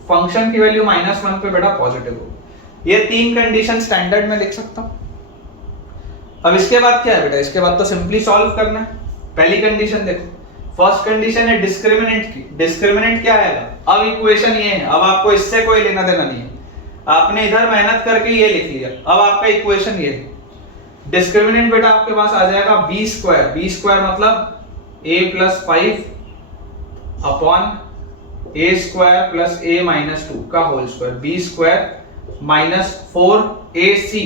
फंक्शन की वैल्यू -1 पे बेटा पॉजिटिव होगी। ये तीन कंडीशन स्टैंडर्ड में लिख सकता हूं। अब इसके बाद क्या है बेटा, इसके बाद तो सिंपली सॉल्व करना है। पहली कंडीशन देखो, फर्स्ट कंडीशन है डिस्क्रिमिनेंट की। डिस्क्रिमिनेंट क्या आएगा, अब इक्वेशन ये है, अब आपको इससे कोई लेना देना नहीं है, आपने इधर मेहनत करके ये लिख लिया, अब आपका इक्वेशन ये है। डिस्क्रिमिनेंट बेटा आपके पास आ जाएगा बी स्क्वायर, बी स्क्वायर मतलब a plus 5 upon a square plus a minus 2 का whole square, b square minus 4ac,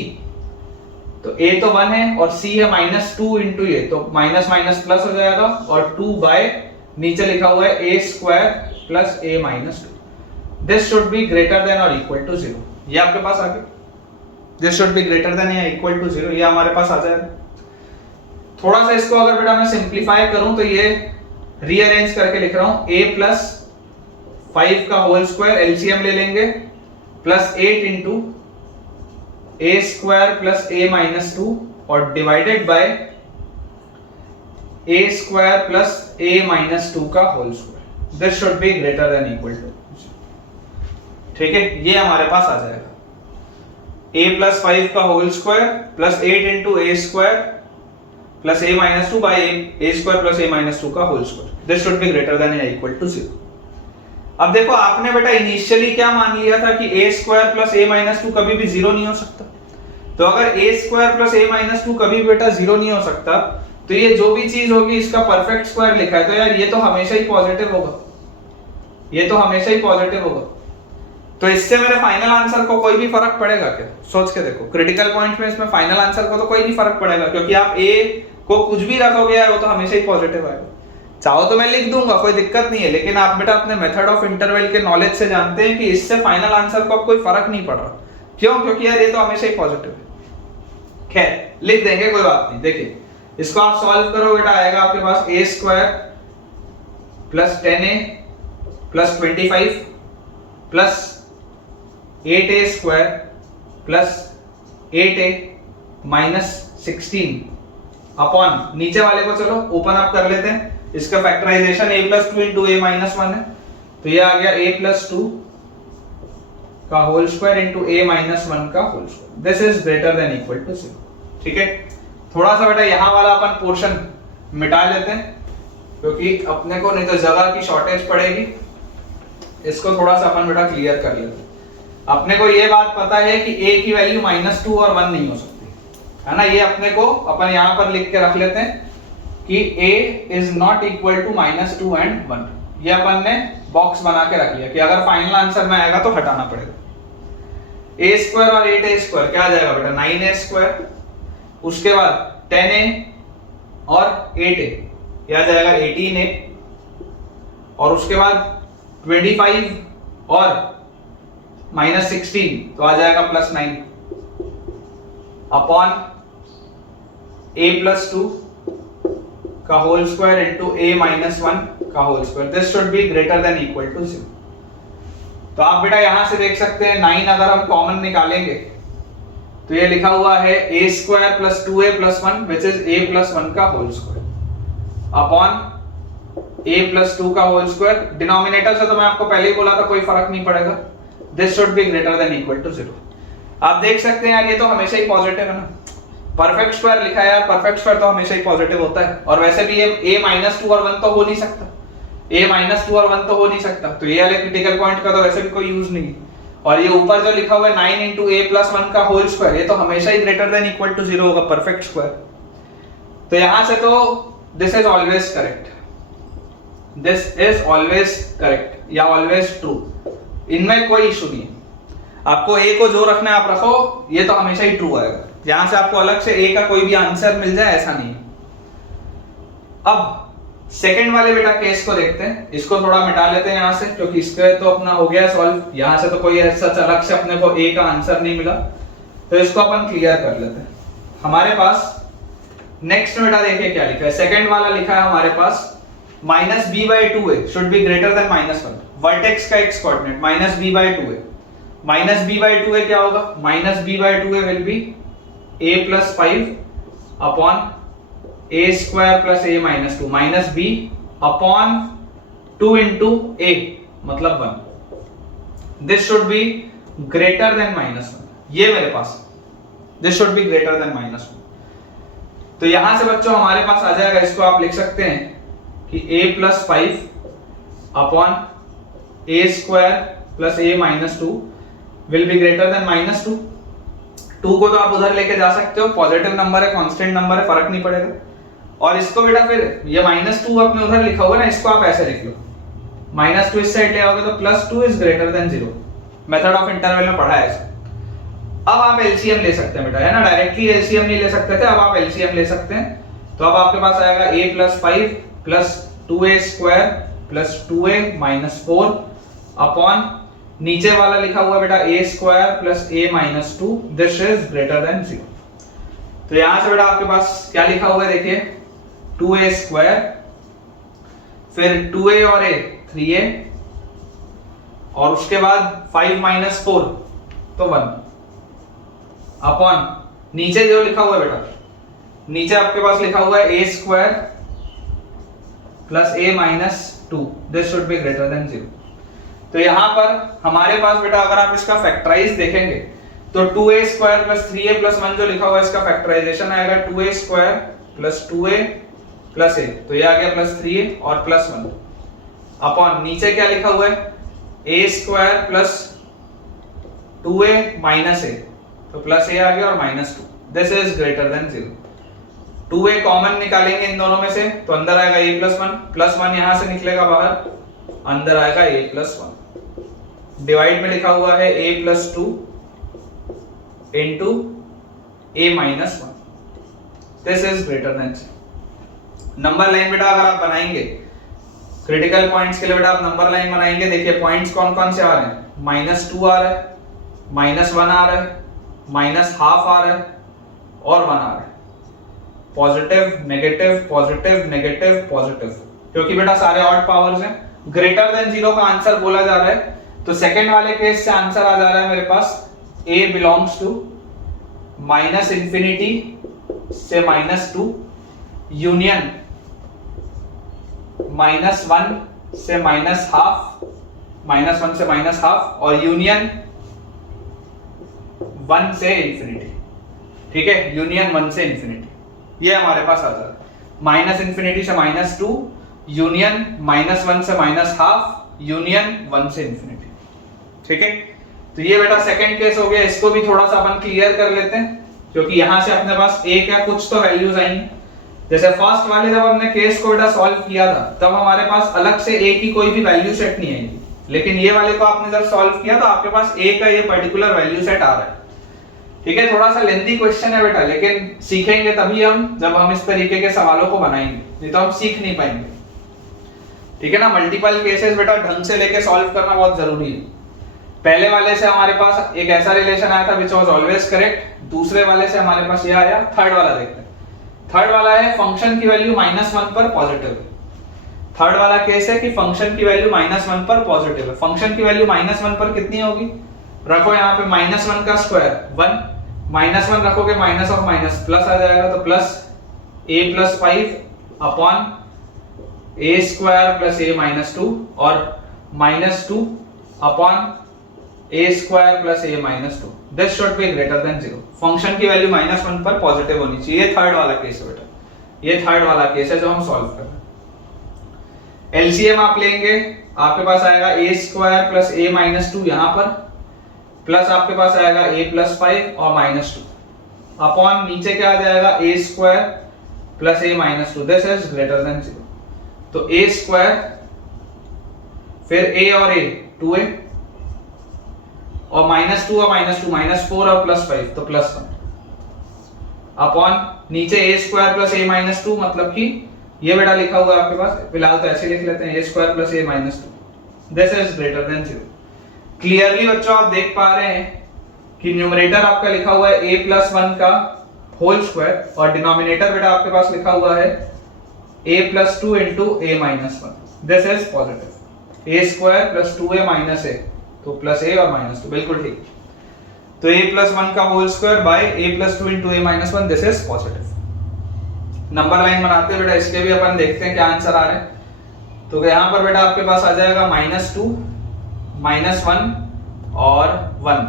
तो a तो 1 है और c है -2 इंटू ये, तो माइनस माइनस प्लस हो जाएगा, और 2 बाय नीचे लिखा हुआ है a square plus a minus 2, this should be greater then और इक्वल टू 0। ये आपके पास आ गया, this should be greater than या इक्वल टू 0, ये हमारे पास आ जाएगा। थोड़ा सा इसको अगर बेटा मैं सिंप्लीफाई करूं तो ये रीअरेंज करके लिख रहा हूं, a प्लस 5 का होल स्क्वायर एलसीएम ले लेंगे, plus 8 into a square plus a minus 2 और divided by a square plus a minus 2 का whole square, this should be greater than equal to, ठीक है। ये हमारे पास आ जाएगा a प्लस 5 का whole square plus 8 into a square plus a minus 2 by a square plus a minus 2 का whole square, this should be greater than या equal to 0। अब देखो आपने बेटा इनिशियली क्या मान लिया था कि a square plus a minus 2 कभी भी 0 नहीं हो सकता। तो अगर a square plus a minus 2 कभी भी बेटा 0 नहीं हो सकता, तो ये जो भी चीज होगी इसका परफेक्ट स्क्वायर लिखा है, तो यार ये तो हमेशा ही पॉजिटिव होगा, ये तो हमेशा ही पॉजिटिव होगा। तो इससे मेरे फाइनल आंसर को कोई भी फर्क पड़ेगा क्या, सोच के देखो। क्रिटिकल पॉइंट में इसमें फाइनल आंसर को तो कोई नहीं फर्क पड़ेगा, क्योंकि आप a को कुछ भी रखोगे यार वो तो हमेशा ही पॉजिटिव आएगा। चाहो तो मैं लिख दूंगा, कोई दिक्कत नहीं है, लेकिन आप बेटा अपने मेथड ऑफ इंटरवल के नॉलेज से जानते हैं कि इससे फाइनल आंसर को अब कोई फर्क नहीं पड़ रहा। क्यों, क्योंकि यार ये तो हमेशा ही पॉजिटिव है। खैर लिख देंगे, कोई बात नहीं। देखिए इसको आप सॉल्व करो बेटा, आएगा आपके पास a square plus 10a plus 25 plus 8a square plus 8a minus 16 upon नीचे वाले को चलो ओपन अप कर लेते हैं। इसका factorization a plus 2 into a minus 1 है, तो ये आ गया a प्लस 2 का whole square into a minus 1 का whole square, this is greater than equal to 0, ठीक है। थोड़ा सा बेटा यहाँ वाला अपन पोर्शन मिटा लेते हैं, क्योंकि अपने को नहीं तो जगह की शॉर्टेज पड़ेगी। इसको थोड़ा सा अपन बेटा क्लियर कर लेते हैं। अपने को ये बात पता है कि a की वैल्यू -2 और 1 नहीं हो सकती, है ना। ये अपने को अपन यहाँ पर लिख के रख लेते हैं कि a is not equal to -2 and 1। ये अपन ने बॉक्स बना के रख लिया कि अगर फाइनल आंसर में आएगा तो हटाना पड़ेगा। a स्क्वायर और 8a स्क्वायर क्या आ जाएगा बेटा, 9a स्क्वायर, उसके बाद 10a और 8a क्या आ जाएगा 18a, और उसके बाद 25 और -16 तो आ जाएगा +9 अपॉन a प्लस 2 का का whole square into a minus 1 का whole square, this should be greater than equal to 0। तो आप बेटा यहां से देख सकते हैं 9 अगर हम कॉमन निकालेंगे तो ये लिखा हुआ है a square plus 2a plus 1 which is a plus 1 का whole square upon a plus 2 का होल स्क्वायर। डिनोमिनेटर से तो मैं आपको पहले ही बोला था कोई फर्क नहीं पड़ेगा, this should be greater than equal to 0। आप देख सकते हैं यार ये तो हमेशा ही पॉजिटिव है ना, परफेक्ट स्क्वायर लिखा है यार, परफेक्ट स्क्वायर तो हमेशा ही पॉजिटिव होता है। और वैसे भी ये a माइनस 2 और 1 तो हो नहीं सकता, a माइनस 2 और 1 तो हो नहीं सकता, तो ये वाले क्रिटिकल पॉइंट का तो वैसे भी कोई यूज नहीं है। और ये ऊपर जो लिखा हुआ है 9 इंटू a प्लस 1 का होल स्क्वायर, ये तो हमेशा ही ग्रेटर देन इक्वल टू 0 होगा, परफेक्ट स्क्वायर। तो यहां से तो this is always correct, this is always correct या ऑलवेज ट्रू, इनमें कोई इशू नहीं है। आपको a को जो रखना है आप रखो, ये तो हमेशा ही ट्रू आएगा। यहां से आपको अलग से a का कोई भी आंसर मिल जाए ऐसा नहीं। अब सेकंड वाले बेटा केस को देखते हैं, इसको थोड़ा मिटा लेते हैं यहां से, क्योंकि इसका तो अपना हो गया सॉल्व, यहां से तो कोई ऐसा अलग से अपने को a का आंसर नहीं मिला, तो इसको अपन क्लियर कर लेते हैं। हमारे पास नेक्स्ट बेटा देखिए क्या लिखा है, सेकंड वाला लिखा है हमारे पास minus B by 2a should be greater than minus 1, vertex का X coordinate minus B by 2a, minus B by 2a क्या होगा, minus B by 2a will be a plus 5 upon a square plus a minus 2 minus b upon 2 into a मतलब 1, this should be greater than minus 1, ये मेरे पास this should be greater than minus 1। तो यहां से बच्चों हमारे पास आ जाएगा, इसको आप लिख सकते हैं कि a plus 5 upon a square plus a minus 2 will be greater than minus 2। 2 को तो आप उधर लेके जा सकते हो, पॉजिटिव नंबर है, कांस्टेंट नंबर है, फर्क नहीं पड़ेगा। और इसको बेटा फिर ये माइनस 2 अपने उधर लिखा हुआ है ना, इसको आप ऐसे लिख लो, माइनस 2 इस साइड ले आओगे तो plus 2 is greater then 0, method of interval में पढ़ा है ऐसे। अब आप एलसीएम ले सकते हैं बेटा, है ना, डायरेक्टली एलसीएम नहीं ले सकते थे, अब आप एलसीएम ले सकते हैं। तो अब आपके पास आएगा a plus 5 plus 2a square plus 2a minus 4 upon नीचे वाला लिखा हुआ बेटा a square plus a minus 2, this is greater then 0। तो यहां से बेटा आपके पास क्या लिखा हुआ है देखिए, 2a स्क्वायर फिर 2a और a 3a और उसके बाद 5 माइनस 4 तो 1 अपॉन नीचे जो लिखा हुआ है बेटा, नीचे आपके पास लिखा हुआ है a square plus a minus 2, this should be greater then 0। तो यहां पर हमारे पास बेटा अगर आप इसका फैक्टराइज देखेंगे तो 2a square plus 3a plus 1 जो लिखा हुआ है इसका फैक्टराइजेशन आएगा 2a square plus 2a plus a, तो ये आ गया प्लस 3a और प्लस 1 अपॉन नीचे क्या लिखा हुआ है a square plus 2a minus a, तो प्लस a आ गया और minus 2, this is greater then 0। 2a common निकालेंगे इन दोनों में से तो अंदर आएगा a प्लस 1 यहां से निकलेगा बाहर, अंदर आएगा a प्लस 1, डिवाइड में लिखा हुआ है a plus 2 into a minus 1, this is greater then 0। Number line बेटा अगर आप बनाएंगे क्रिटिकल पॉइंट्स के लिए बेटा आप नंबर लाइन बनाएंगे, देखिए पॉइंट्स कौन कौन से आ रहे हैं, माइनस 2 आ रहा है, माइनस 1 आ रहा है, माइनस हाफ आ रहा है और 1 आ रहा है, positive negative positive negative positive, क्योंकि बेटा सारे ऑड पावर्स हैं। ग्रेटर देन 0 का आंसर बोला जा रहा है, तो सेकंड वाले केस से आंसर आ जा रहा है मेरे पास a belongs to minus infinity से माइनस 2 यूनियन माइनस 1 से माइनस हाफ, माइनस 1 से माइनस हाफ और यूनियन 1 से इंफिनिटी, ठीक है, यूनियन 1 से इंफिनिटी, ये हमारे पास आ जा रहा है, माइनस इंफिनिटी से माइनस 2 यूनियन माइनस 1 से माइनस हाफ यूनियन 1 से इंफिनिटी, ठीक है। तो ये बेटा सेकंड केस हो गया, इसको भी थोड़ा सा अपन क्लियर कर लेते हैं, क्योंकि यहां से अपने पास a क्या कुछ तो वैल्यूज आएंगी। जैसे फर्स्ट वाले जब हमने केस को बेटा सॉल्व किया था तब हमारे पास अलग से a की कोई भी वैल्यू सेट नहीं आएगी, लेकिन ये वाले को आपने जब सॉल्व किया तो आपके पास a का ये पर्टिकुलर वैल्यू सेट आ रहा है, ठीक है। थोड़ा सा लेंथी क्वेश्चन है बेटा, लेकिन सीखेंगे तभी हम जब हम इस तरीके के सवालों को बनाएंगे, नहीं तो हम सीख नहीं पाएंगे, ठीक है ना। मल्टीपल केसेस बेटा ढंग से लेके सॉल्व करना बहुत जरूरी है। पहले वाले से हमारे पास एक ऐसा रिलेशन आया था विच वाज ऑलवेज करेक्ट, दूसरे वाले से हमारे पास ये आया, थर्ड वाला देखते हैं। थर्ड वाला है फंक्शन की वैल्यू -1 पर पॉजिटिव है। थर्ड वाला केस है कि फंक्शन की वैल्यू -1 पर पॉजिटिव है। फंक्शन की वैल्यू -1 पर कितनी होगी, रखो यहाँ पे -1 का स्क्वायर 1, -1 रखोगे माइनस ऑफ माइनस प्लस आ जाएगा, तो plus a + 5 upon a² + a - 2 और -2 upon a² + a - 2। This should be greater then 0। Function की वैल्यू -1 पर पॉजिटिव होनी चाहिए। ये थर्ड वाला केस है बेटा, ये थर्ड वाला केस है जो हम सॉल्व कर रहे हैं। एलसीएम आप लेंगे, आपके पास आएगा a² + a - 2 यहां पर, प्लस आपके पास आएगा a + 5 और -2 अपॉन नीचे क्या आ जाएगा a² + a - 2। This is greater then 0। तो a² फिर a और a 2a और -2 और -2 -4 और +5 तो +1 अपॉन नीचे a² + a - 2 मतलब कि ये बेटा लिखा हुआ है आपके पास, फिलहाल तो ऐसे लिख लेते हैं a² + a - 2। This is greater then 0। Clearly बच्चों आप देख पा रहे हैं कि न्यूमरेटर आपका लिखा हुआ है a + 1 का होल स्क्वायर और डिनोमिनेटर बेटा आपके पास लिखा हुआ है a + 2 * a - 1। This is positive. a² + 2a - a तो +a और -2 बिल्कुल ठीक। तो a + 1 का whole square by a + 2 * a - 1 this is positive. Number line बनाते हैं बेटा, इसके भी अपन देखते हैं क्या आंसर आ रहा है। तो यहाँ पर बेटा आपके पास आ जाएगा -2 -1 और 1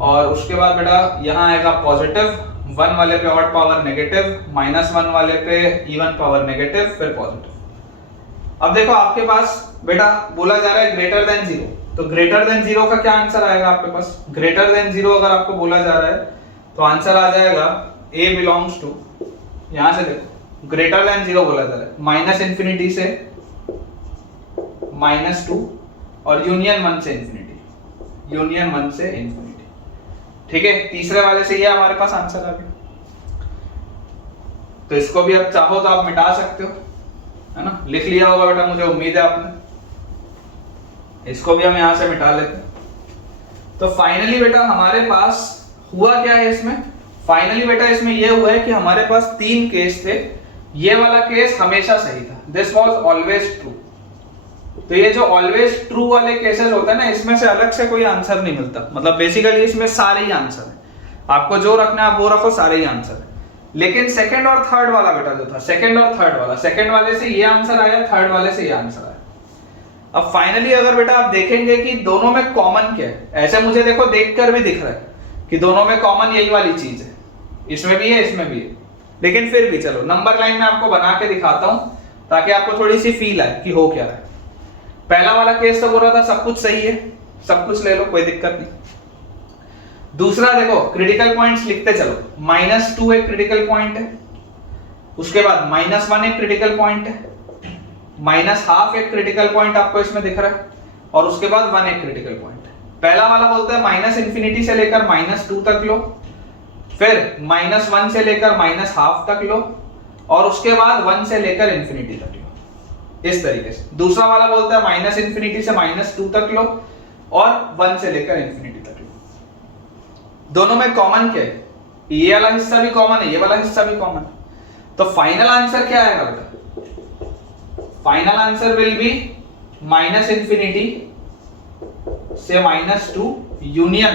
और उसके बाद बेटा यहाँ आएगा पॉजिटिव, 1 वाले पे ऑड पावर नेगेटिव, -1 वाले पे इवन पावर नेगेटिव, फिर पॉजिटिव। अब देखो आपके पास बेटा बोला जा रहा है ग्रेटर देन 0, तो ग्रेटर देन 0 का क्या आंसर आएगा आपके पास। ग्रेटर देन 0 अगर आपको बोला जा रहा है तो आंसर आ जाएगा a बिलोंग्स टू, यहां से देखो ग्रेटर देन 0 बोला जा रहा है -∞ से -2 और यूनियन 1 से ∞, यूनियन 1 से ∞। ठीक है, तीसरे वाले से ये हमारे पास आंसर आ गया। तो इसको भी अब चाहो तो आप मिटा सकते हो, है ना, लिख लिया होगा बेटा, मुझे उम्मीद है आपने। इसको भी हम यहां से मिटा लेते हैं। तो फाइनली बेटा हमारे पास हुआ क्या है इसमें, फाइनली बेटा इसमें यह हुआ है कि हमारे पास 3 केस थे। ये वाला केस हमेशा सही था, दिस वाज ऑलवेज ट्रू। तो ये जो ऑलवेज ट्रू वाले केसेस होते हैं ना, इसमें से अलग से कोई आंसर नहीं मिलता, मतलब बेसिकली इसमें सारे ही आंसर है, आपको जो रखना है आप वो रखो, सारे ही आंसर है। लेकिन सेकंड और थर्ड वाला बेटा जो था, सेकंड और थर्ड वाला, सेकंड वाले से ये आंसर आया, थर्ड वाले से ये आंसर आया। अब फाइनली अगर बेटा आप देखेंगे कि दोनों में कॉमन क्या है, ऐसे मुझे देखो देखकर भी दिख रहा है कि दोनों में कॉमन यही वाली चीज है, इसमें भी है इसमें भी है, लेकिन फिर भी चलो नंबर लाइन में आपको बना के दिखाता हूं ताकि आपको थोड़ी सी फील आए कि हो क्या रहा है। पहला वाला केस तो बोल रहा था सब कुछ सही है, सब कुछ ले लो कोई दिक्कत नहीं। दूसरा देखो क्रिटिकल पॉइंट्स लिखते चलो, -2 एक क्रिटिकल पॉइंट है, उसके बाद -1 एक क्रिटिकल पॉइंट है, -½ एक क्रिटिकल पॉइंट आपको इसमें दिख रहा है, और उसके बाद 1 एक क्रिटिकल पॉइंट है। पहला वाला बोलता है -∞ से लेकर -2 तक लो, फिर -1 से लेकर -½ तक लो, और उसके बाद 1 से लेकर ∞ तक लो, इस तरीके से। दूसरा वाला बोलता है -∞ से -2 तक लो और 1 से लेकर ∞ तक लो। दोनों में कॉमन क्या है, ये वाला हिस्सा भी कॉमन है, ये वाला हिस्सा भी कॉमन है। तो फाइनल आंसर क्या आएगा बेटा, फाइनल आंसर विल बी -∞ से -2 यूनियन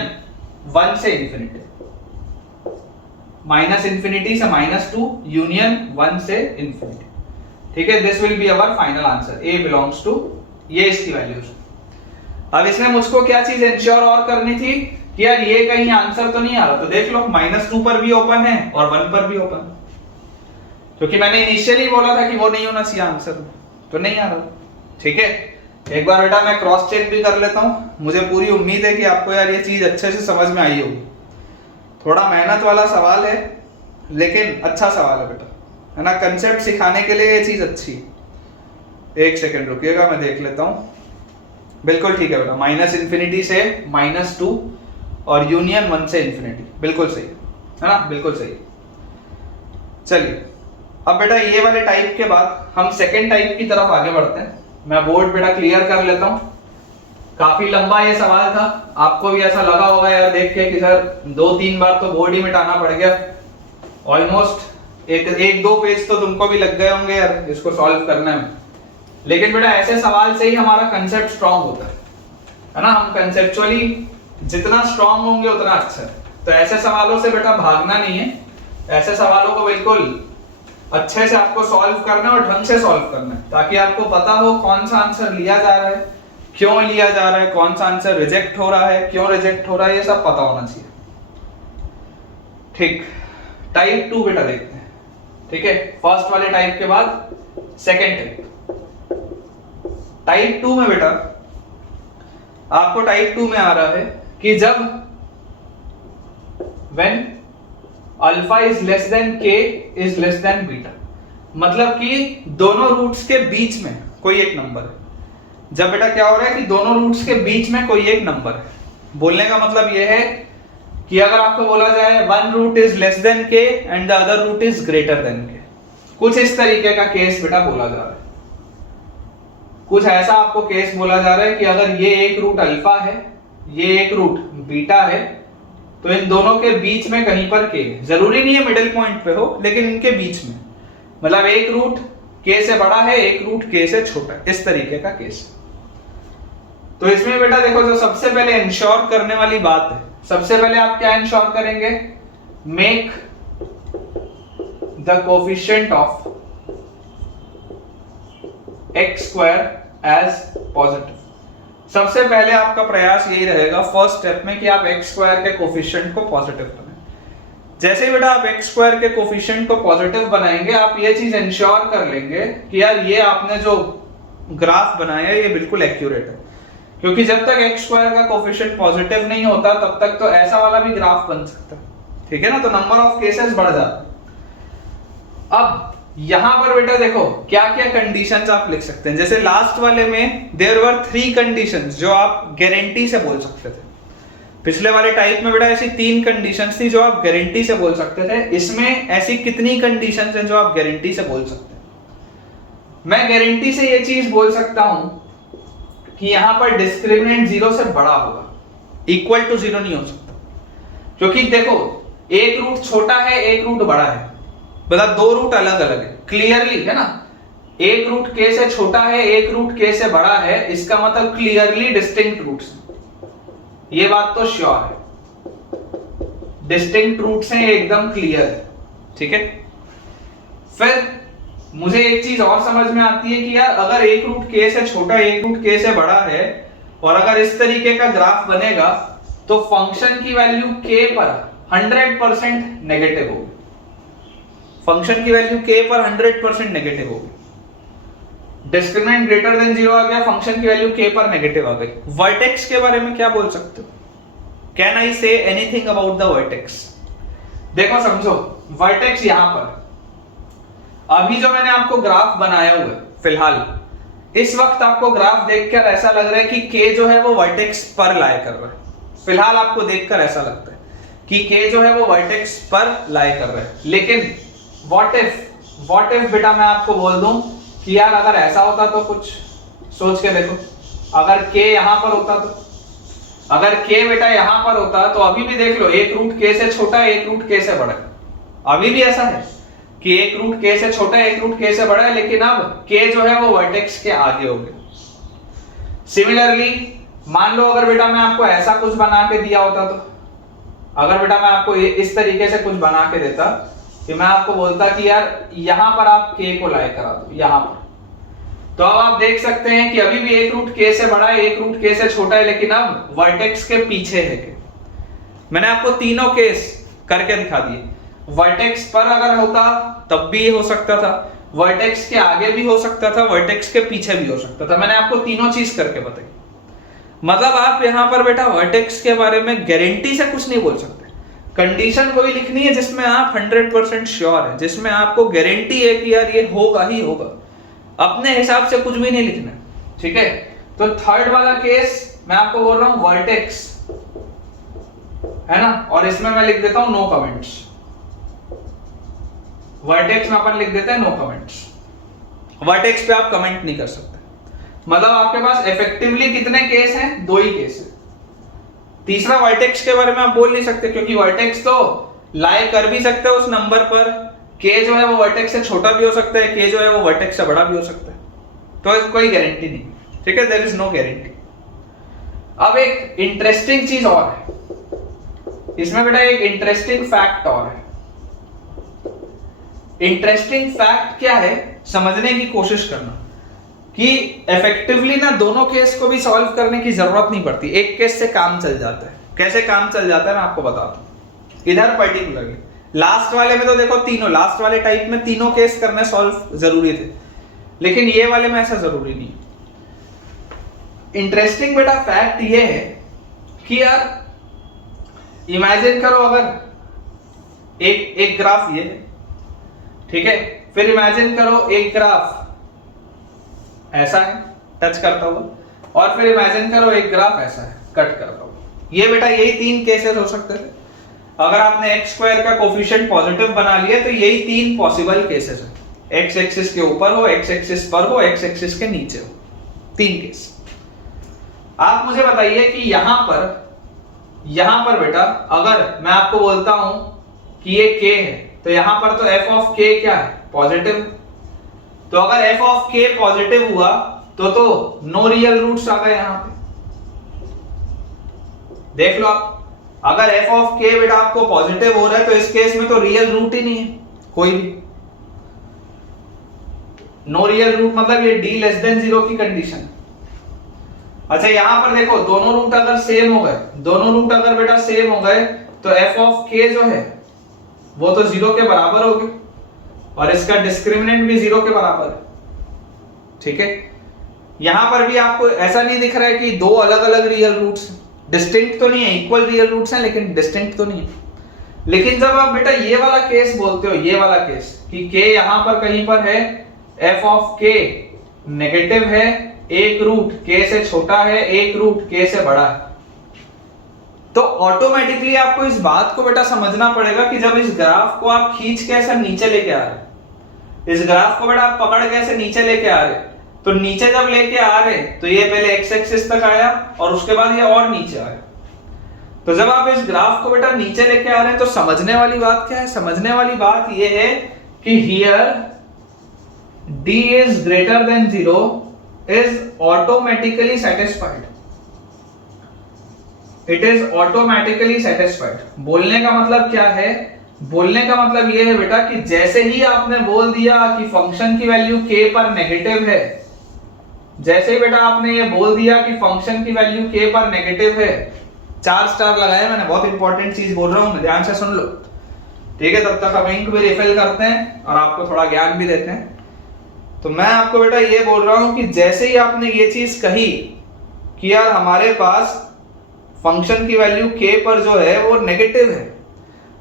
1 से ∞, -∞ से -2 यूनियन 1 से ∞। ठीक है, this will be our final answer, a belongs to, ये इसकी वैल्यूज। अब इसमें मुझको क्या चीज इंश्योर और करनी थी कि यार ये कहीं आंसर तो नहीं आ रहा, तो देख लो -2 पर भी ओपन है और 1 पर भी ओपन, क्योंकि मैंने इनिशियली बोला था कि वो नहीं होना चाहिए आंसर, तो नहीं आ रहा। ठीक है, एक बार बेटा मैं क्रॉस चेक भी कर लेता हूं, मुझे पूरी उम्मीद है कि आपको यार ये चीज अच्छे से समझ में आई होगी। थोड़ा मेहनत वाला सवाल है लेकिन अच्छा सवाल है बेटा, है ना, कंसेप्ट सिखाने के लिए ये चीज अच्छी। एक सेकंड रुकिएगा, मैं देख लेता हूं। बिल्कुल ठीक है बेटा, -∞ से -2 और यूनियन 1 से ∞, बिल्कुल सही है ना, बिल्कुल सही। चलिए अब बेटा ये वाले टाइप के बाद हम सेकेंड टाइप की तरफ आगे बढ़ते हैं। मैं बोर्ड बेटा क्लियर कर लेता हूं, काफी लंबा ये सवाल था, आपको भी ऐसा लगा होगा यार देख के कि सर 2-3 बार तो बोर्ड ही मिटाना पड़ गया, ऑलमोस्ट एक दो पेज तो तुमको भी लग गए होंगे यार इसको सॉल्व करने में, लेकिन बेटा ऐसे सवाल से ही हमारा कंसेप्ट स्ट्रांग होता है ना। हम कंसेप्चुअली जितना स्ट्रांग होंगे उतना अच्छा है। तो ऐसे सवालों से बेटा भागना नहीं है, ऐसे सवालों को बिल्कुल अच्छे से आपको सॉल्व करना है और ढंग से सॉल्व करना है, ताकि आपको पता हो कौन सा आंसर लिया जा रहा है, क्यों लिया जा रहा है, कौन सा आंसर रिजेक्ट हो रहा है, क्यों रिजेक्ट हो रहा है, ये सब पता होना चाहिए। ठीक, टाइप 2 बेटा देखते हैं। ठीक है, फर्स्ट वाले टाइप के बाद सेकंड टाइप। टाइप 2 में बेटा आपको टाइप 2 में आ रहा है कि जब when alpha is less than k is less then beta, मतलब कि दोनों रूट्स के बीच में कोई एक नंबर है। जब बेटा क्या हो रहा है कि दोनों रूट्स के बीच में कोई एक नंबर है, बोलने का मतलब यह है कि अगर आपको बोला जाए one root is less than k and the other root is greater than k, कुछ इस तरीके का केस बेटा बोला जा रहा है। कुछ ऐसा आपको केस बोला जा रहा है कि अगर ये एक रूट अल्फा है, ये एक रूट बीटा है, तो इन दोनों के बीच में कहीं पर k, जरूरी नहीं है मिडिल पॉइंट पे हो, लेकिन इनके बीच में, मतलब एक रूट k से बड़ा है, एक रूट k से छोटा है, इस तरीके का केस। तो इसमें बेटा देखो, जो सबसे पहले इंश्योर करने वाली बात है, सबसे पहले आप क्या इंश्योर करेंगे, make the coefficient of x square as positive. सबसे पहले आपका प्रयास यही रहेगा फर्स्ट स्टेप में कि आप x स्क्वायर के कोफिशिएंट को पॉजिटिव बनाएं। जैसे ही बेटा आप x स्क्वायर के कोफिशिएंट को पॉजिटिव बनाएंगे, आप ये चीज इंश्योर कर लेंगे कि यार ये आपने जो ग्राफ बनाया है ये बिल्कुल एक्यूरेट है, क्योंकि जब तक x स्क्वायर का कोफिशिएंट पॉजिटिव नहीं होता तब तक तो ऐसा वाला भी ग्राफ बन सकता है। ठीक है ना, तो नंबर ऑफ केसेस बढ़ जाते हैं। अब यहां पर बेटा देखो क्या क्या कंडीशंस आप लिख सकते हैं। जैसे लास्ट वाले में देयर वर 3 कंडीशंस जो आप गारंटी से बोल सकते थे। पिछले वाले टाइप में बेटा ऐसी 3 कंडीशंस थी जो आप गारंटी से बोल सकते थे। इसमें ऐसी कितनी कंडीशंस हैं जो आप गारंटी से बोल सकते हैं? मैं गारंटी से ये चीज बोल सकता हूं कि यहां पर डिस्क्रिमिनेंट 0 से बड़ा होगा, इक्वल टू 0 नहीं हो सकता, क्योंकि देखो एक रूट छोटा है, एक रूट बड़ा है, मतलब दो रूट अलग अलग है, क्लियरली है ना। एक रूट k से छोटा है, एक रूट k से बड़ा है, इसका मतलब क्लियरली डिस्टिंक्ट रूट्स हैं, ये बात तो श्योर है, डिस्टिंक्ट रूट्स हैं, एकदम क्लियर है। ठीक है, फिर मुझे एक चीज और समझ में आती है कि यार अगर एक रूट k से छोटा, एक रूट k से बड़ा है, और अगर इस तरीके का ग्राफ बनेगा तो फंक्शन की वैल्यू k पर 100% नेगेटिव होगी। फंक्शन की वैल्यू k पर 100% नेगेटिव होगी। डिस्क्रिमिनेंट ग्रेटर देन 0 आ गया, फंक्शन की वैल्यू k पर नेगेटिव आ गई। वर्टेक्स के बारे में क्या बोल सकते हो? Can I say anything about the vertex? देखो समझो, वर्टेक्स यहां पर अभी जो मैंने आपको ग्राफ बनाया हुआ है, फिलहाल इस वक्त आपको ग्राफ देखकर ऐसा लग रहा है कि k जो है वो वर्टेक्स पर लाई कर रहा है। फिलहाल आपको देखकर ऐसा लगता है कि k जो है वो वर्टेक्स पर लाई कर रहा है, लेकिन व्हाट इफ बेटा मैं आपको बोल दूं कि यार अगर ऐसा होता तो कुछ सोच के देखो, अगर k यहां पर होता तो, अगर k बेटा यहां पर होता तो अभी भी देख लो, एक रूट k से छोटा है, एक रूट k से बड़ा है। अभी भी ऐसा है कि एक रूट k से छोटा है, एक रूट k से बड़ा है, लेकिन अब k जो है वो वर्टेक्स के आगे हो गया। सिमिलरली मान लो अगर बेटा मैं आपको ऐसा कुछ बना के दिया होता तो, अगर बेटा मैं आपको इस तरीके से कुछ बना के देता कि मैं आपको बोलता कि यार यहां पर आप k को लाई करा दो यहां पर, तो अब आप देख सकते हैं कि अभी भी एक रूट k से बड़ा है, एक रूट k से छोटा है, लेकिन अब वर्टेक्स के पीछे है k। मैंने आपको तीनों केस करके दिखा दिए। वर्टेक्स पर अगर होता तब भी हो सकता था, वर्टेक्स के आगे भी हो सकता था, वर्टेक्स के पीछे भी हो सकता था। मैंने आपको तीनों चीज करके बताई। मतलब आप यहां पर बेटा वर्टेक्स के बारे में गारंटी से कुछ नहीं बोल सकते। कंडीशन वही लिखनी है जिसमें आप 100% श्योर है, जिसमें आपको गारंटी है कि यार ये होगा ही होगा। अपने हिसाब से कुछ भी नहीं लिखना। ठीक है, तो थर्ड वाला केस मैं आपको बोल रहा हूं वर्टेक्स है ना, और इसमें मैं लिख देता हूं नो कमेंट्स। वर्टेक्स में अपन लिख देते हैं नो कमेंट्स। वर्टेक्स पे आप कमेंट नहीं कर सकते। मतलब आपके पास इफेक्टिवली कितने केस हैं? 2 ही केस है। तीसरा वर्टेक्स के बारे में आप बोल नहीं सकते, क्योंकि वर्टेक्स तो लाई कर भी सकते हो उस नंबर पर, k जो है वो वर्टेक्स से छोटा भी हो सकता है, k जो है वो वर्टेक्स से बड़ा भी हो सकता है, तो कोई गारंटी नहीं, ठीक है, देयर इज नो गारंटी। अब एक इंटरेस्टिंग चीज और है इसमें बेटा, एक इंटरेस्टिंग फैक्ट और है। इंटरेस्टिंग फैक्ट क्या है, समझने की कोशिश करना कि इफेक्टिवली ना दोनों केस को भी सॉल्व करने की जरूरत नहीं पड़ती, एक केस से काम चल जाता है। कैसे काम चल जाता है मैं आपको बताता हूं। इधर पर्टिकुलरली लास्ट वाले में तो देखो तीनों, लास्ट वाले टाइप में तीनों केस करने सॉल्व जरूरी थे, लेकिन ये वाले में ऐसा जरूरी नहीं। इंटरेस्टिंग बेटा फैक्ट ये है कि यार इमेजिन करो अगर एक ग्राफ ये, ठीक है, फिर इमेजिन करो एक ग्राफ ऐसा है टच करता हुआ, और फिर इमेजिन करो एक ग्राफ ऐसा है कट करता हुआ। ये बेटा यही तीन केसेस हो सकते थे। अगर आपने एक्स स्क्वायर का कोफिशिएंट पॉजिटिव बना लिया तो यही तीन पॉसिबल केसेस है, एक्स एक्सिस के ऊपर हो, एक्स एक्सिस पर हो, एक्स एक्सिस के नीचे हो, तीन केस। आप मुझे बताइए कि यहां पर बेटा अगर मैं आपको बोलता हूं कि ये k है, तो यहां पर तो f ऑफ k क्या है, पॉजिटिव। तो अगर f ऑफ k पॉजिटिव हुआ तो नो रियल रूट्स आ गए यहां पे, देख लो आप। अगर f ऑफ k बेटा आपको पॉजिटिव हो रहा है तो इस केस में तो रियल रूट ही नहीं है कोई भी, नो रियल रूट, मतलब ये d लेस देन 0 की कंडीशन। अच्छा यहां पर देखो दोनों रूट अगर सेम हो गए, दोनों रूट अगर बेटा सेम हो गए तो f ऑफ k जो है वो तो 0 के बराबर हो गए, और इसका डिस्क्रिमिनेंट भी 0 के बराबर है, ठीक है। यहां पर भी आपको ऐसा नहीं दिख रहा है कि दो अलग अलग रियल रूट्स, डिस्टिंक्ट तो नहीं है, इक्वल रियल रूट्स हैं लेकिन डिस्टिंक्ट तो नहीं है। लेकिन जब आप बेटा ये वाला केस बोलते हो, ये वाला केस कि k यहां पर कहीं पर है, f ऑफ k नेगेटिव है, एक रूट k से छोटा है, एक रूट k से बड़ा है, तो ऑटोमेटिकली आपको इस बात को बेटा समझना पड़ेगा कि जब इस ग्राफ को आप खींच के ऐसा नीचे लेके आ रहे, इस ग्राफ को बेटा आप पकड़ के ऐसे नीचे लेके आ रहे, तो नीचे जब लेके आ रहे तो ये पहले एक्स एक्सिस तक आया और उसके बाद ये और नीचे आया। तो जब आप इस ग्राफ को बेटा नीचे लेके आ रहे हैं तो समझने वाली बात क्या है, समझने वाली बात ये है कि here d is greater then 0 is automatically satisfied, it is automatically satisfied. बोलने का मतलब क्या है, बोलने का मतलब यह है बेटा कि जैसे ही आपने बोल दिया कि फंक्शन की वैल्यू k पर नेगेटिव है, जैसे ही बेटा आपने ये बोल दिया कि फंक्शन की वैल्यू k पर नेगेटिव है, 4 स्टार लगाए मैंने, बहुत इंपॉर्टेंट चीज बोल रहा हूं, ध्यान से सुन लो, ठीक है। तब तक हम इंक भी रिफिल करते हैं और आपको थोड़ा ज्ञान भी देते हैं। तो मैं आपको बेटा ये बोल रहा हूं कि जैसे ही आपने ये चीज कही कि यार हमारे पास फंक्शन की वैल्यू k पर जो है वो नेगेटिव है,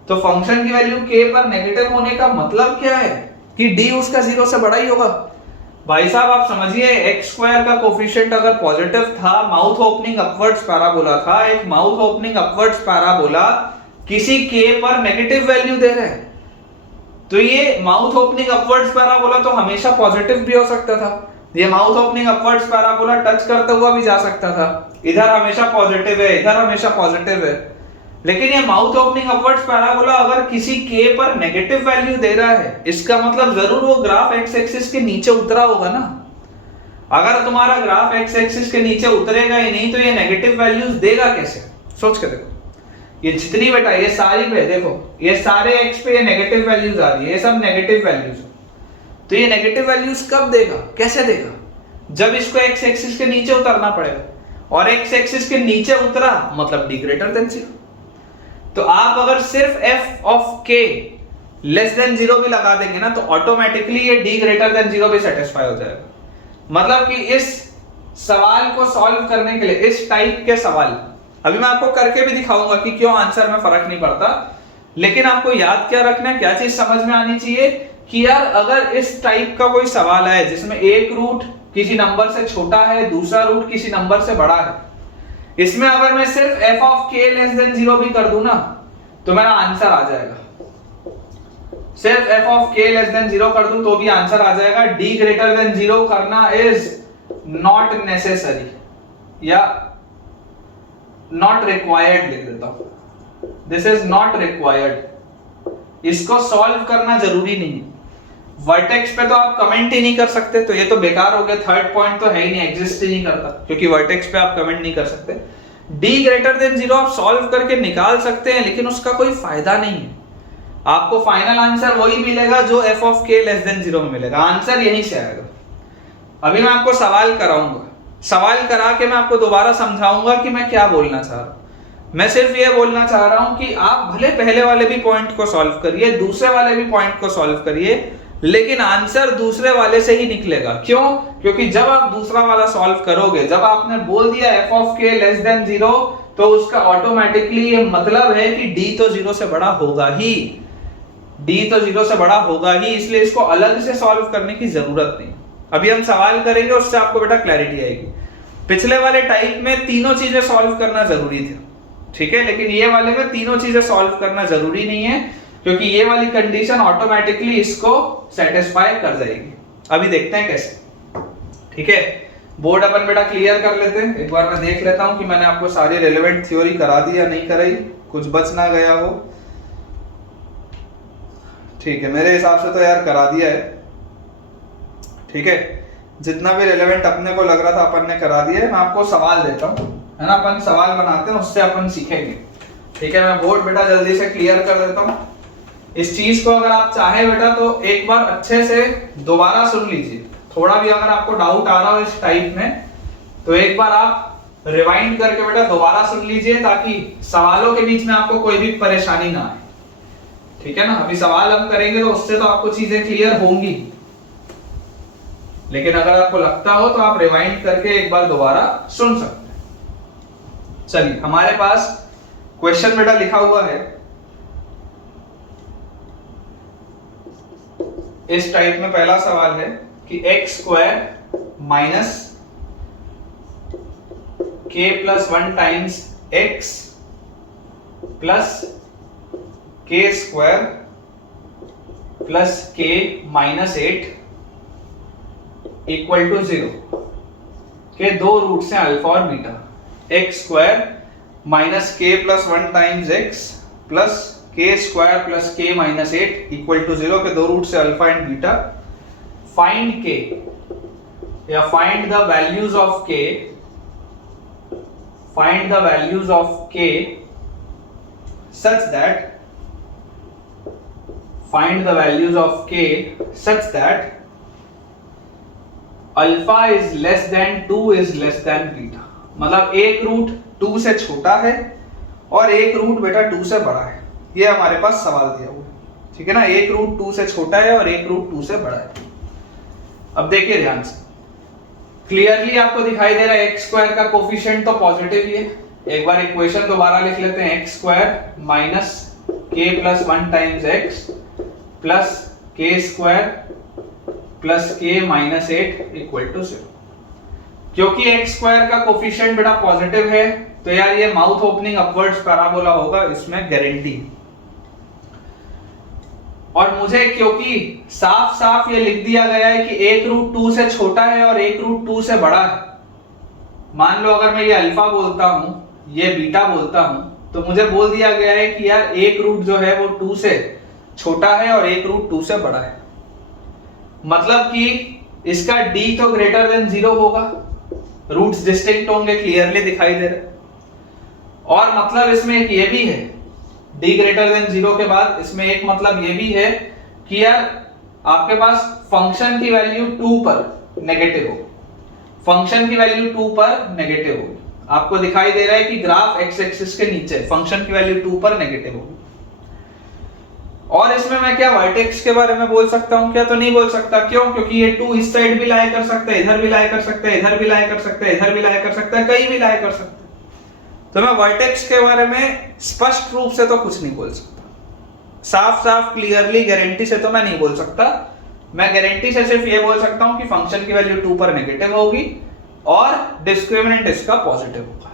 तो फंक्शन की वैल्यू k पर नेगेटिव होने का मतलब क्या है कि d उसका 0 से बड़ा ही होगा। भाई साहब आप समझिए, एक्स स्क्वायर का कोफिशिएंट अगर पॉजिटिव था, माउथ ओपनिंग अपवर्ड्स पैराबोला था, एक माउथ ओपनिंग अपवर्ड्स पैराबोला किसी k पर नेगेटिव वैल्यू दे रहे हैं, तो ये माउथ ओपनिंग अपवर्ड्स पैराबोला तो हमेशा पॉजिटिव भी हो सकता था, ये mouth opening upwards parabola touch करता हुआ भी जा सकता था, इधर हमेशा पॉजिटिव है, इधर हमेशा पॉजिटिव है। लेकिन ये माउथ ओपनिंग अपवर्ड्स पैराबोला अगर किसी k पर नेगेटिव वैल्यू दे रहा है, इसका मतलब जरूर वो ग्राफ एक्स एक्सिस के नीचे उतरा होगा ना। अगर तुम्हारा ग्राफ एक्स एक्सिस के नीचे उतरेगा ही नहीं तो ये नेगेटिव वैल्यूज देगा कैसे, सोच के देखो। ये जितनी बेटा ये सारी पे देखो, ये सारे x पे ये नेगेटिव वैल्यूज आ रही है, ये सब नेगेटिव वैल्यूज, तो ये नेगेटिव वैल्यूज कब देगा, कैसे देगा, जब इसको x एक्सिस के नीचे उतरना पड़ेगा, और x एक्सिस के नीचे उतरा मतलब d ग्रेटर देन 0। तो आप अगर सिर्फ f of k less than 0 भी लगा देंगे ना तो ऑटोमेटिकली ये d ग्रेटर देन 0 भी सेटिस्फाई हो जाएगा। मतलब कि इस सवाल को सॉल्व करने के लिए, इस टाइप के सवाल, अभी मैं आपको करके भी दिखाऊंगा कि क्यों आंसर में फर्क नहीं पड़ता, लेकिन आपको याद क्या रखना है, क्या चीज समझ में आनी चाहिए कि यार अगर इस टाइप का कोई सवाल है जिसमें एक रूट किसी नंबर से छोटा है, दूसरा रूट किसी नंबर से बड़ा है, इसमें अगर मैं सिर्फ f of k less than 0 भी कर दूं ना तो मेरा आंसर आ जाएगा। सिर्फ f of k less than 0 कर दूं तो भी आंसर आ जाएगा। d ग्रेटर देन 0 करना इज नॉट नेसेसरी या नॉट रिक्वायर्ड लिख देता हूं, दिस इज नॉट रिक्वायर्ड। इसको सॉल्व करना जरूरी नहीं है। वर्टेक्स पे तो आप कमेंट ही नहीं कर सकते, तो ये तो बेकार हो गया, थर्ड पॉइंट तो है ही नहीं, एग्जिस्ट ही नहीं करता, क्योंकि वर्टेक्स पे आप कमेंट नहीं कर सकते। d ग्रेटर देन 0 आप सॉल्व करके निकाल सकते हैं, लेकिन उसका कोई फायदा नहीं है। आपको फाइनल आंसर वही मिलेगा जो f of k less than 0 में मिलेगा, आंसर यहीं से आएगा। अभी मैं आपको सवाल कराऊंगा, सवाल करा के मैं आपको दोबारा समझाऊंगा कि मैं क्या बोलना चाह रहा हूं। मैं सिर्फ ये बोलना चाह रहा हूं कि आप भले पहले वाले भी पॉइंट को सॉल्व करिए, दूसरे वाले भी पॉइंट को सॉल्व करिए, लेकिन आंसर दूसरे वाले से ही निकलेगा। क्यों? क्योंकि जब आप दूसरा वाला सॉल्व करोगे, जब आपने बोल दिया f of k less than 0, तो उसका ऑटोमेटिकली ये मतलब है कि d तो 0 से बड़ा होगा ही, d तो 0 से बड़ा होगा ही, इसलिए इसको अलग से सॉल्व करने की जरूरत नहीं। अभी हम सवाल करेंगे, उससे आपको बेटा क्लैरिटी आएगी। पिछले वाले टाइप में तीनों चीजें सॉल्व करना जरूरी थी, ठीक है, लेकिन ये वाले में तीनों चीजें सॉल्व करना जरूरी नहीं है, क्योंकि ये वाली कंडीशन ऑटोमेटिकली इसको सेटिस्फाई कर जाएगी। अभी देखते हैं कैसे, ठीक है। बोर्ड अपन बेटा क्लियर कर लेते हैं। एक बार मैं देख लेता हूं कि मैंने आपको सारी रेलेवेंट थ्योरी करा दी या नहीं कराई, कुछ बच ना गया हो। ठीक है, मेरे हिसाब से तो यार करा दिया है, ठीक है। जितना भी रेलेवेंट अपने को लग रहा था अपन ने करा दिया है। मैं आपको सवाल देता हूं, है ना, अपन सवाल बनाते हैं, उससे अपन सीखेंगे, ठीक है। मैं बोर्ड बेटा जल्दी से क्लियर कर देता हूं। इस चीज को अगर आप चाहे बेटा तो एक बार अच्छे से दोबारा सुन लीजिए। थोड़ा भी अगर आपको डाउट आ रहा हो इस टाइप में, तो एक बार आप रिवाइंड करके बेटा दोबारा सुन लीजिए, ताकि सवालों के बीच में आपको कोई भी परेशानी ना आए, ठीक है ना। अभी सवाल हम करेंगे तो उससे तो आपको चीजें क्लियर होंगी, लेकिन अगर आपको लगता हो तो आप रिवाइंड करके एक बार दोबारा सुन सकते हैं। चलिए, हमारे पास क्वेश्चन बेटा लिखा हुआ है इस टाइप में। पहला सवाल है कि x square minus k plus 1 times x plus k square plus k minus 8 equal to 0 के दो रूट्स हैं अल्फा और beta. x square minus k plus 1 times x plus k square plus k minus 8 equal to 0 के दो root से alpha and beta. Find k या find the values of k, find the values of k such that, find the values of k such that alpha is less then 2 is less then beta. मतलब एक root 2 से छोटा है और एक root बेटा 2 से बड़ा है, ये हमारे पास सवाल दिया हुआ है, ठीक है ना। एक रूट 2 से छोटा है और एक रूट 2 से बड़ा है। अब देखिए ध्यान से, क्लियरली आपको दिखाई दे रहा है एक्स स्क्वायर का कोफिशिएंट तो पॉजिटिव ही है। एक बार इक्वेशन दोबारा लिख लेते हैं, एक्स स्क्वायर माइनस के प्लस 1 टाइम्स एक्स प्लस के स्क्वायर प्लस के माइनस 8 इक्वल टू 0। क्योंकि एक्स स्क्वायर का कोफिशिएंट बेटा पॉजिटिव है, तो यार ये माउथ ओपनिंग अपवर्ड्स पैराबोला होगा, इसमें गारंटी। और मुझे क्योंकि साफ साफ ये लिख दिया गया है कि एक रूट 2 से छोटा है और एक रूट 2 से बड़ा है। मान लो अगर मैं ये अल्फा बोलता हूं, ये बीटा बोलता हूं, तो मुझे बोल दिया गया है कि यार एक रूट जो है वो 2 से छोटा है और एक रूट 2 से बड़ा है। मतलब कि इसका d तो ग्रेटर देन 0 होगा, रूट्स डिस्टिंक्ट होंगे, क्लियरली दिखाई दे रहा है। और मतलब इसमें एक ये भी है, d ग्रेटर देन 0 के बाद इसमें एक मतलब ये भी है कि यार आपके पास फंक्शन की वैल्यू 2 पर नेगेटिव हो, फंक्शन की वैल्यू 2 पर नेगेटिव हो। आपको दिखाई दे रहा है कि ग्राफ एक्स एक्सिस के नीचे फंक्शन की वैल्यू 2 पर नेगेटिव होगी। और इसमें मैं क्या वर्टेक्स के बारे में बोल सकता हूं क्या? तो नहीं बोल सकता। क्यों? क्योंकि ये 2 इस साइड भी लाई कर सकता है, इधर भी लाई कर सकता है, इधर भी लाई कर सकता है, इधर भी लाई कर सकता है, कहीं भी लाई कर सकता है। तो मैं वर्टेक्स के बारे में स्पष्ट रूप से तो कुछ नहीं बोल सकता, साफ साफ क्लियरली गारंटी से तो मैं नहीं बोल सकता। मैं गारंटी से सिर्फ ये बोल सकता हूं कि फंक्शन की वैल्यू 2 पर नेगेटिव होगी और डिस्क्रिमिनेंट इसका पॉजिटिव होगा।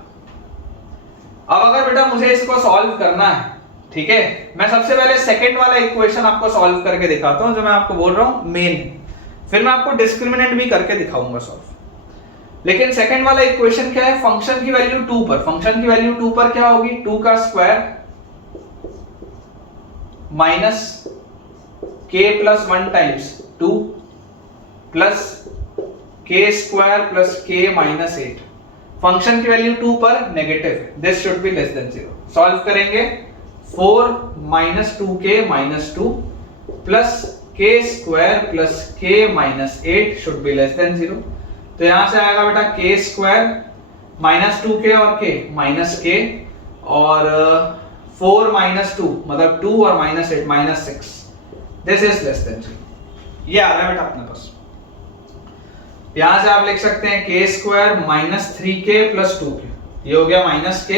अब अगर बेटा मुझे इसको सॉल्व करना है, ठीक है, मैं सबसे पहले सेकंड वाला इक्वेशन आपको सॉल्व करके दिखाता हूं जो मैं आपको बोल रहा हूं मेन, फिर मैं आपको डिस्क्रिमिनेंट भी करके दिखाऊंगा सॉल्व। लेकिन सेकंड वाला इक्वेशन क्या है? फंक्शन की वैल्यू 2 पर, फंक्शन की वैल्यू 2 पर क्या होगी? 2 का स्क्वायर माइनस के प्लस 1 टाइम्स 2 प्लस के स्क्वायर प्लस के माइनस 8। फंक्शन की वैल्यू 2 पर नेगेटिव है, this should be less than 0। Solve करेंगे 4 माइनस 2k माइनस 2 प्लस के स्क्वायर प्लस के minus 8 should be less than 0। तो यहां से आएगा बेटा के स्क्वायर माइनस 2k और k माइनस k और 4 माइनस 2 मतलब 2 और minus 8 minus 6, this is less than 0। ये आ रहा है बेटा अपने पास। यहां से आप लिख सकते हैं के square minus 3k plus 2k, ये हो गया माइनस k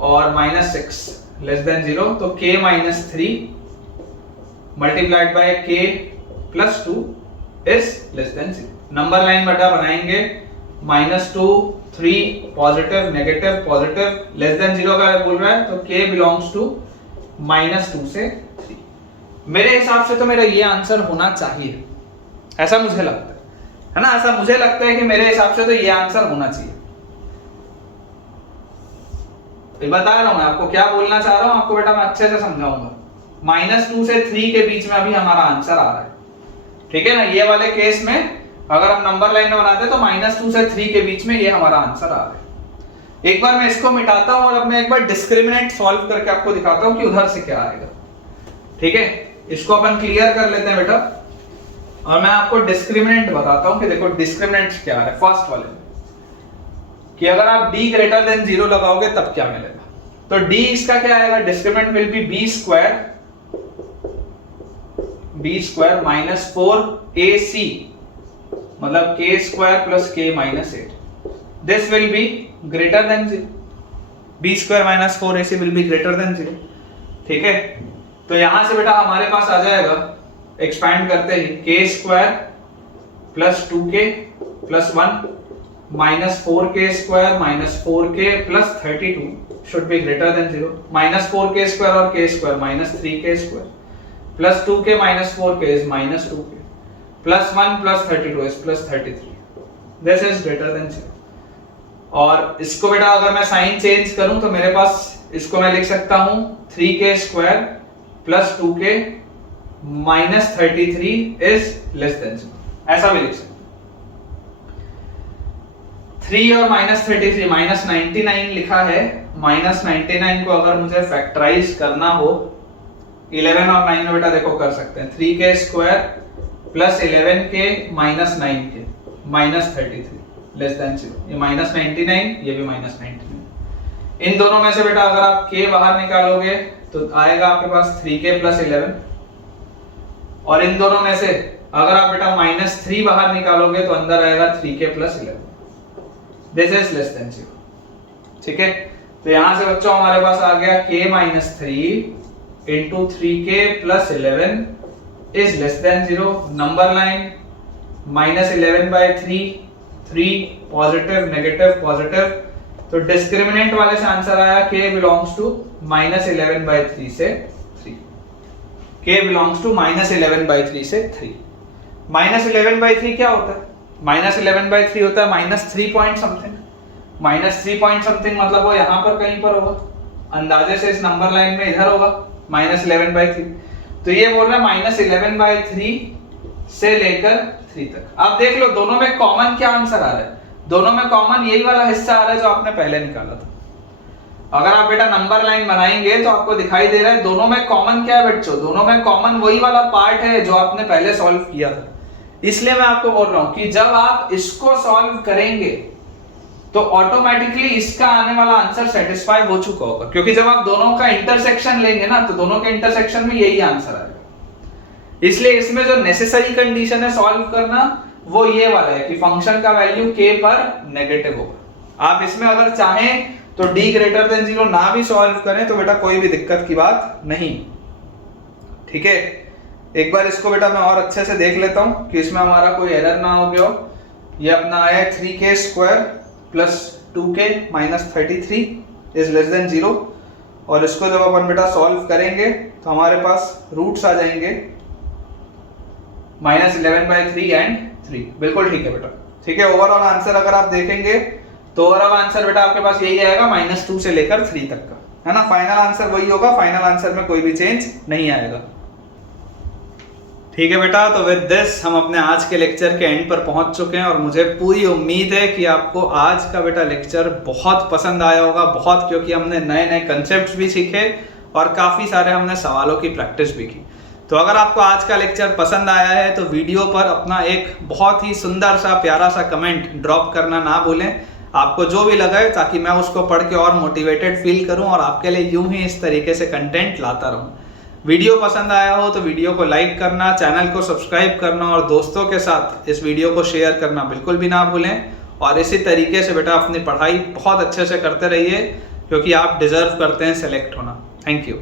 और माइनस 6 लेस देन 0। तो k minus 3 multiplied by k plus 2 is less than 0। Number line बेटा बनाएंगे -2 3 positive negative positive less than 0 का बोल रहा है, तो k बिलोंग्स टू -2 से 3। मेरे हिसाब से तो मेरा ये आंसर होना चाहिए, ऐसा मुझे लगता है ना, ऐसा मुझे लगता है कि मेरे हिसाब से तो ये आंसर होना चाहिए। बता रहा हूं मैं आपको क्या बोलना चाह रहा हूं, आपको बेटा मैं अच्छे से समझाऊंगा। -2 से 3 के बीच में अभी हमारा आंसर आ रहा है, ठीक है ना। ये वाले केस में अगर हम नंबर लाइन में बनाते तो -2 से 3 के बीच में ये हमारा आंसर आ रहा है। एक बार मैं इसको मिटाता हूं और अब मैं एक बार डिस्क्रिमिनेंट सॉल्व करके आपको दिखाता हूं कि उधर से क्या आएगा, ठीक है। इसको अपन क्लियर कर लेते हैं बेटा और मैं आपको डिस्क्रिमिनेंट बताता हूं कि देखो डिस्क्रिमिनेंट क्या है। फर्स्ट वाले कि अगर आप d ग्रेटर देन 0 लगाओगे तब क्या मिलेगा, तो d इसका क्या आएगा, discriminant will be b square minus 4ac मतलब k square plus k minus 8, this will B greater then 0। b square minus 4ac will be greater then 0, ठीक है। तो यहां से बेटा हमारे पास आ जाएगा एक्सपैंड करते ही k square plus 2k plus 1 minus 4k square minus 4k plus 32 should be greater then 0। Minus 4k square और k square minus 3k square plus 2k minus 4k is minus 2k plus 1 plus 32 is plus 33, this is greater then 0। और इसको बेटा अगर मैं sign change करूं तो मेरे पास इसको मैं लिख सकता हूं 3k square plus 2k minus 33 is less than 0, ऐसा भी लिख सकते हैं। 3 और माइनस 33 माइनस 99 लिखा है, माइनस 99 को अगर मुझे फैक्टराइज करना हो 11 और 9 में बेटा देखो कर सकते हैं। 3k square plus 11k minus 9k minus 33 less than 0, ये माइनस 99 ये भी माइनस 99। इन दोनों में से बेटा अगर आप k बाहर निकालोगे तो आएगा आपके पास 3k प्लस 11, और इन दोनों में से अगर आप बेटा -3 बाहर निकालोगे तो अंदर आएगा 3k plus 11, this is less than 0, ठीक है। तो यहां से बच्चों हमारे पास आ गया k minus 3 into 3k plus 11 is less than 0। Number line -11/3 3 positive negative positive, तो डिस्क्रिमिनेंट वाले से आंसर आया k बिलोंग्स टू -11/3 से 3, k बिलोंग्स टू -11/3 से 3। -11/3 क्या होता है, -11/3 होता है -3 पॉइंट समथिंग, -3 पॉइंट समथिंग मतलब वो यहां पर कहीं पर होगा, अंदाजे से इस नंबर लाइन में इधर होगा -11/3। तो ये बोल रहा है -11/3 से लेकर 3 तक। आप देख लो दोनों में कॉमन क्या आंसर आ रहा है, दोनों में कॉमन यही वाला हिस्सा आ रहा है जो आपने पहले निकाला था। अगर आप बेटा नंबर लाइन बनाएंगे तो आपको दिखाई दे रहा है दोनों में कॉमन क्या है बच्चों, दोनों में कॉमन वही वाला पार्ट है जो आपने पहले सॉल्व किया था। इसलिए मैं आपको बोल रहा हूं कि जब आप इसको सॉल्व करेंगे तो ऑटोमेटिकली इसका आने वाला आंसर सेटिस्फाई हो चुका होगा, क्योंकि जब आप दोनों का इंटरसेक्शन लेंगे ना तो दोनों के इंटरसेक्शन में यही आंसर आएगा। इसलिए इसमें जो नेसेसरी कंडीशन है सॉल्व करना वो ये वाला है कि फंक्शन का वैल्यू k पर नेगेटिव होगा। आप इसमें अगर चाहें तो d ग्रेटर देन 0 ना भी सॉल्व करें तो बेटा कोई भी दिक्कत की बात नहीं, ठीक है। एक बार इसको बेटा मैं और अच्छे से देख लेता हूं कि इसमें हमारा कोई एरर ना हो गया हो। ये अपना आया 3k square plus 2k minus 33 is less than 0, और इसको जब अपन बेटा सॉल्व करेंगे तो हमारे पास रूट्स आ जाएंगे -11/3 एंड 3, बिल्कुल ठीक है बेटा, ठीक है। ओवरऑल आंसर अगर आप देखेंगे तो ओवरऑल आंसर बेटा आपके पास यही आएगा -2 से लेकर 3 तक का। है ना। फाइनल आंसर वही होगा, फाइनल आंसर में कोई भी चेंज नहीं आएगा। ठीक है बेटा, तो विद दिस हम अपने आज के लेक्चर के एंड पर पहुंच चुके हैं और मुझे पूरी उम्मीद है कि आपको आज का बेटा लेक्चर बहुत पसंद आया होगा, बहुत, क्योंकि हमने नए नए कंसेप्ट्स भी सीखे और काफ़ी सारे हमने सवालों की प्रैक्टिस भी की। तो अगर आपको आज का लेक्चर पसंद आया है तो वीडियो पर अपना एक बहुत ही सुंदर सा प्यारा सा कमेंट ड्रॉप करना ना भूलें, आपको जो भी लगा है, ताकि मैं उसको पढ़ के और मोटिवेटेड फील करूं और आपके लिए यूं ही इस तरीके से कंटेंट लाता रहूं। वीडियो पसंद आया हो तो वीडियो को लाइक करना, चैनल को सब्सक्राइब करना और दोस्तों के साथ इस वीडियो को शेयर करना बिल्कुल भी ना भूलें। और इसी तरीके से बेटा अपनी पढ़ाई बहुत अच्छे से करते रहिए, क्योंकि आप डिजर्व करते हैं सेलेक्ट होना। Thank you.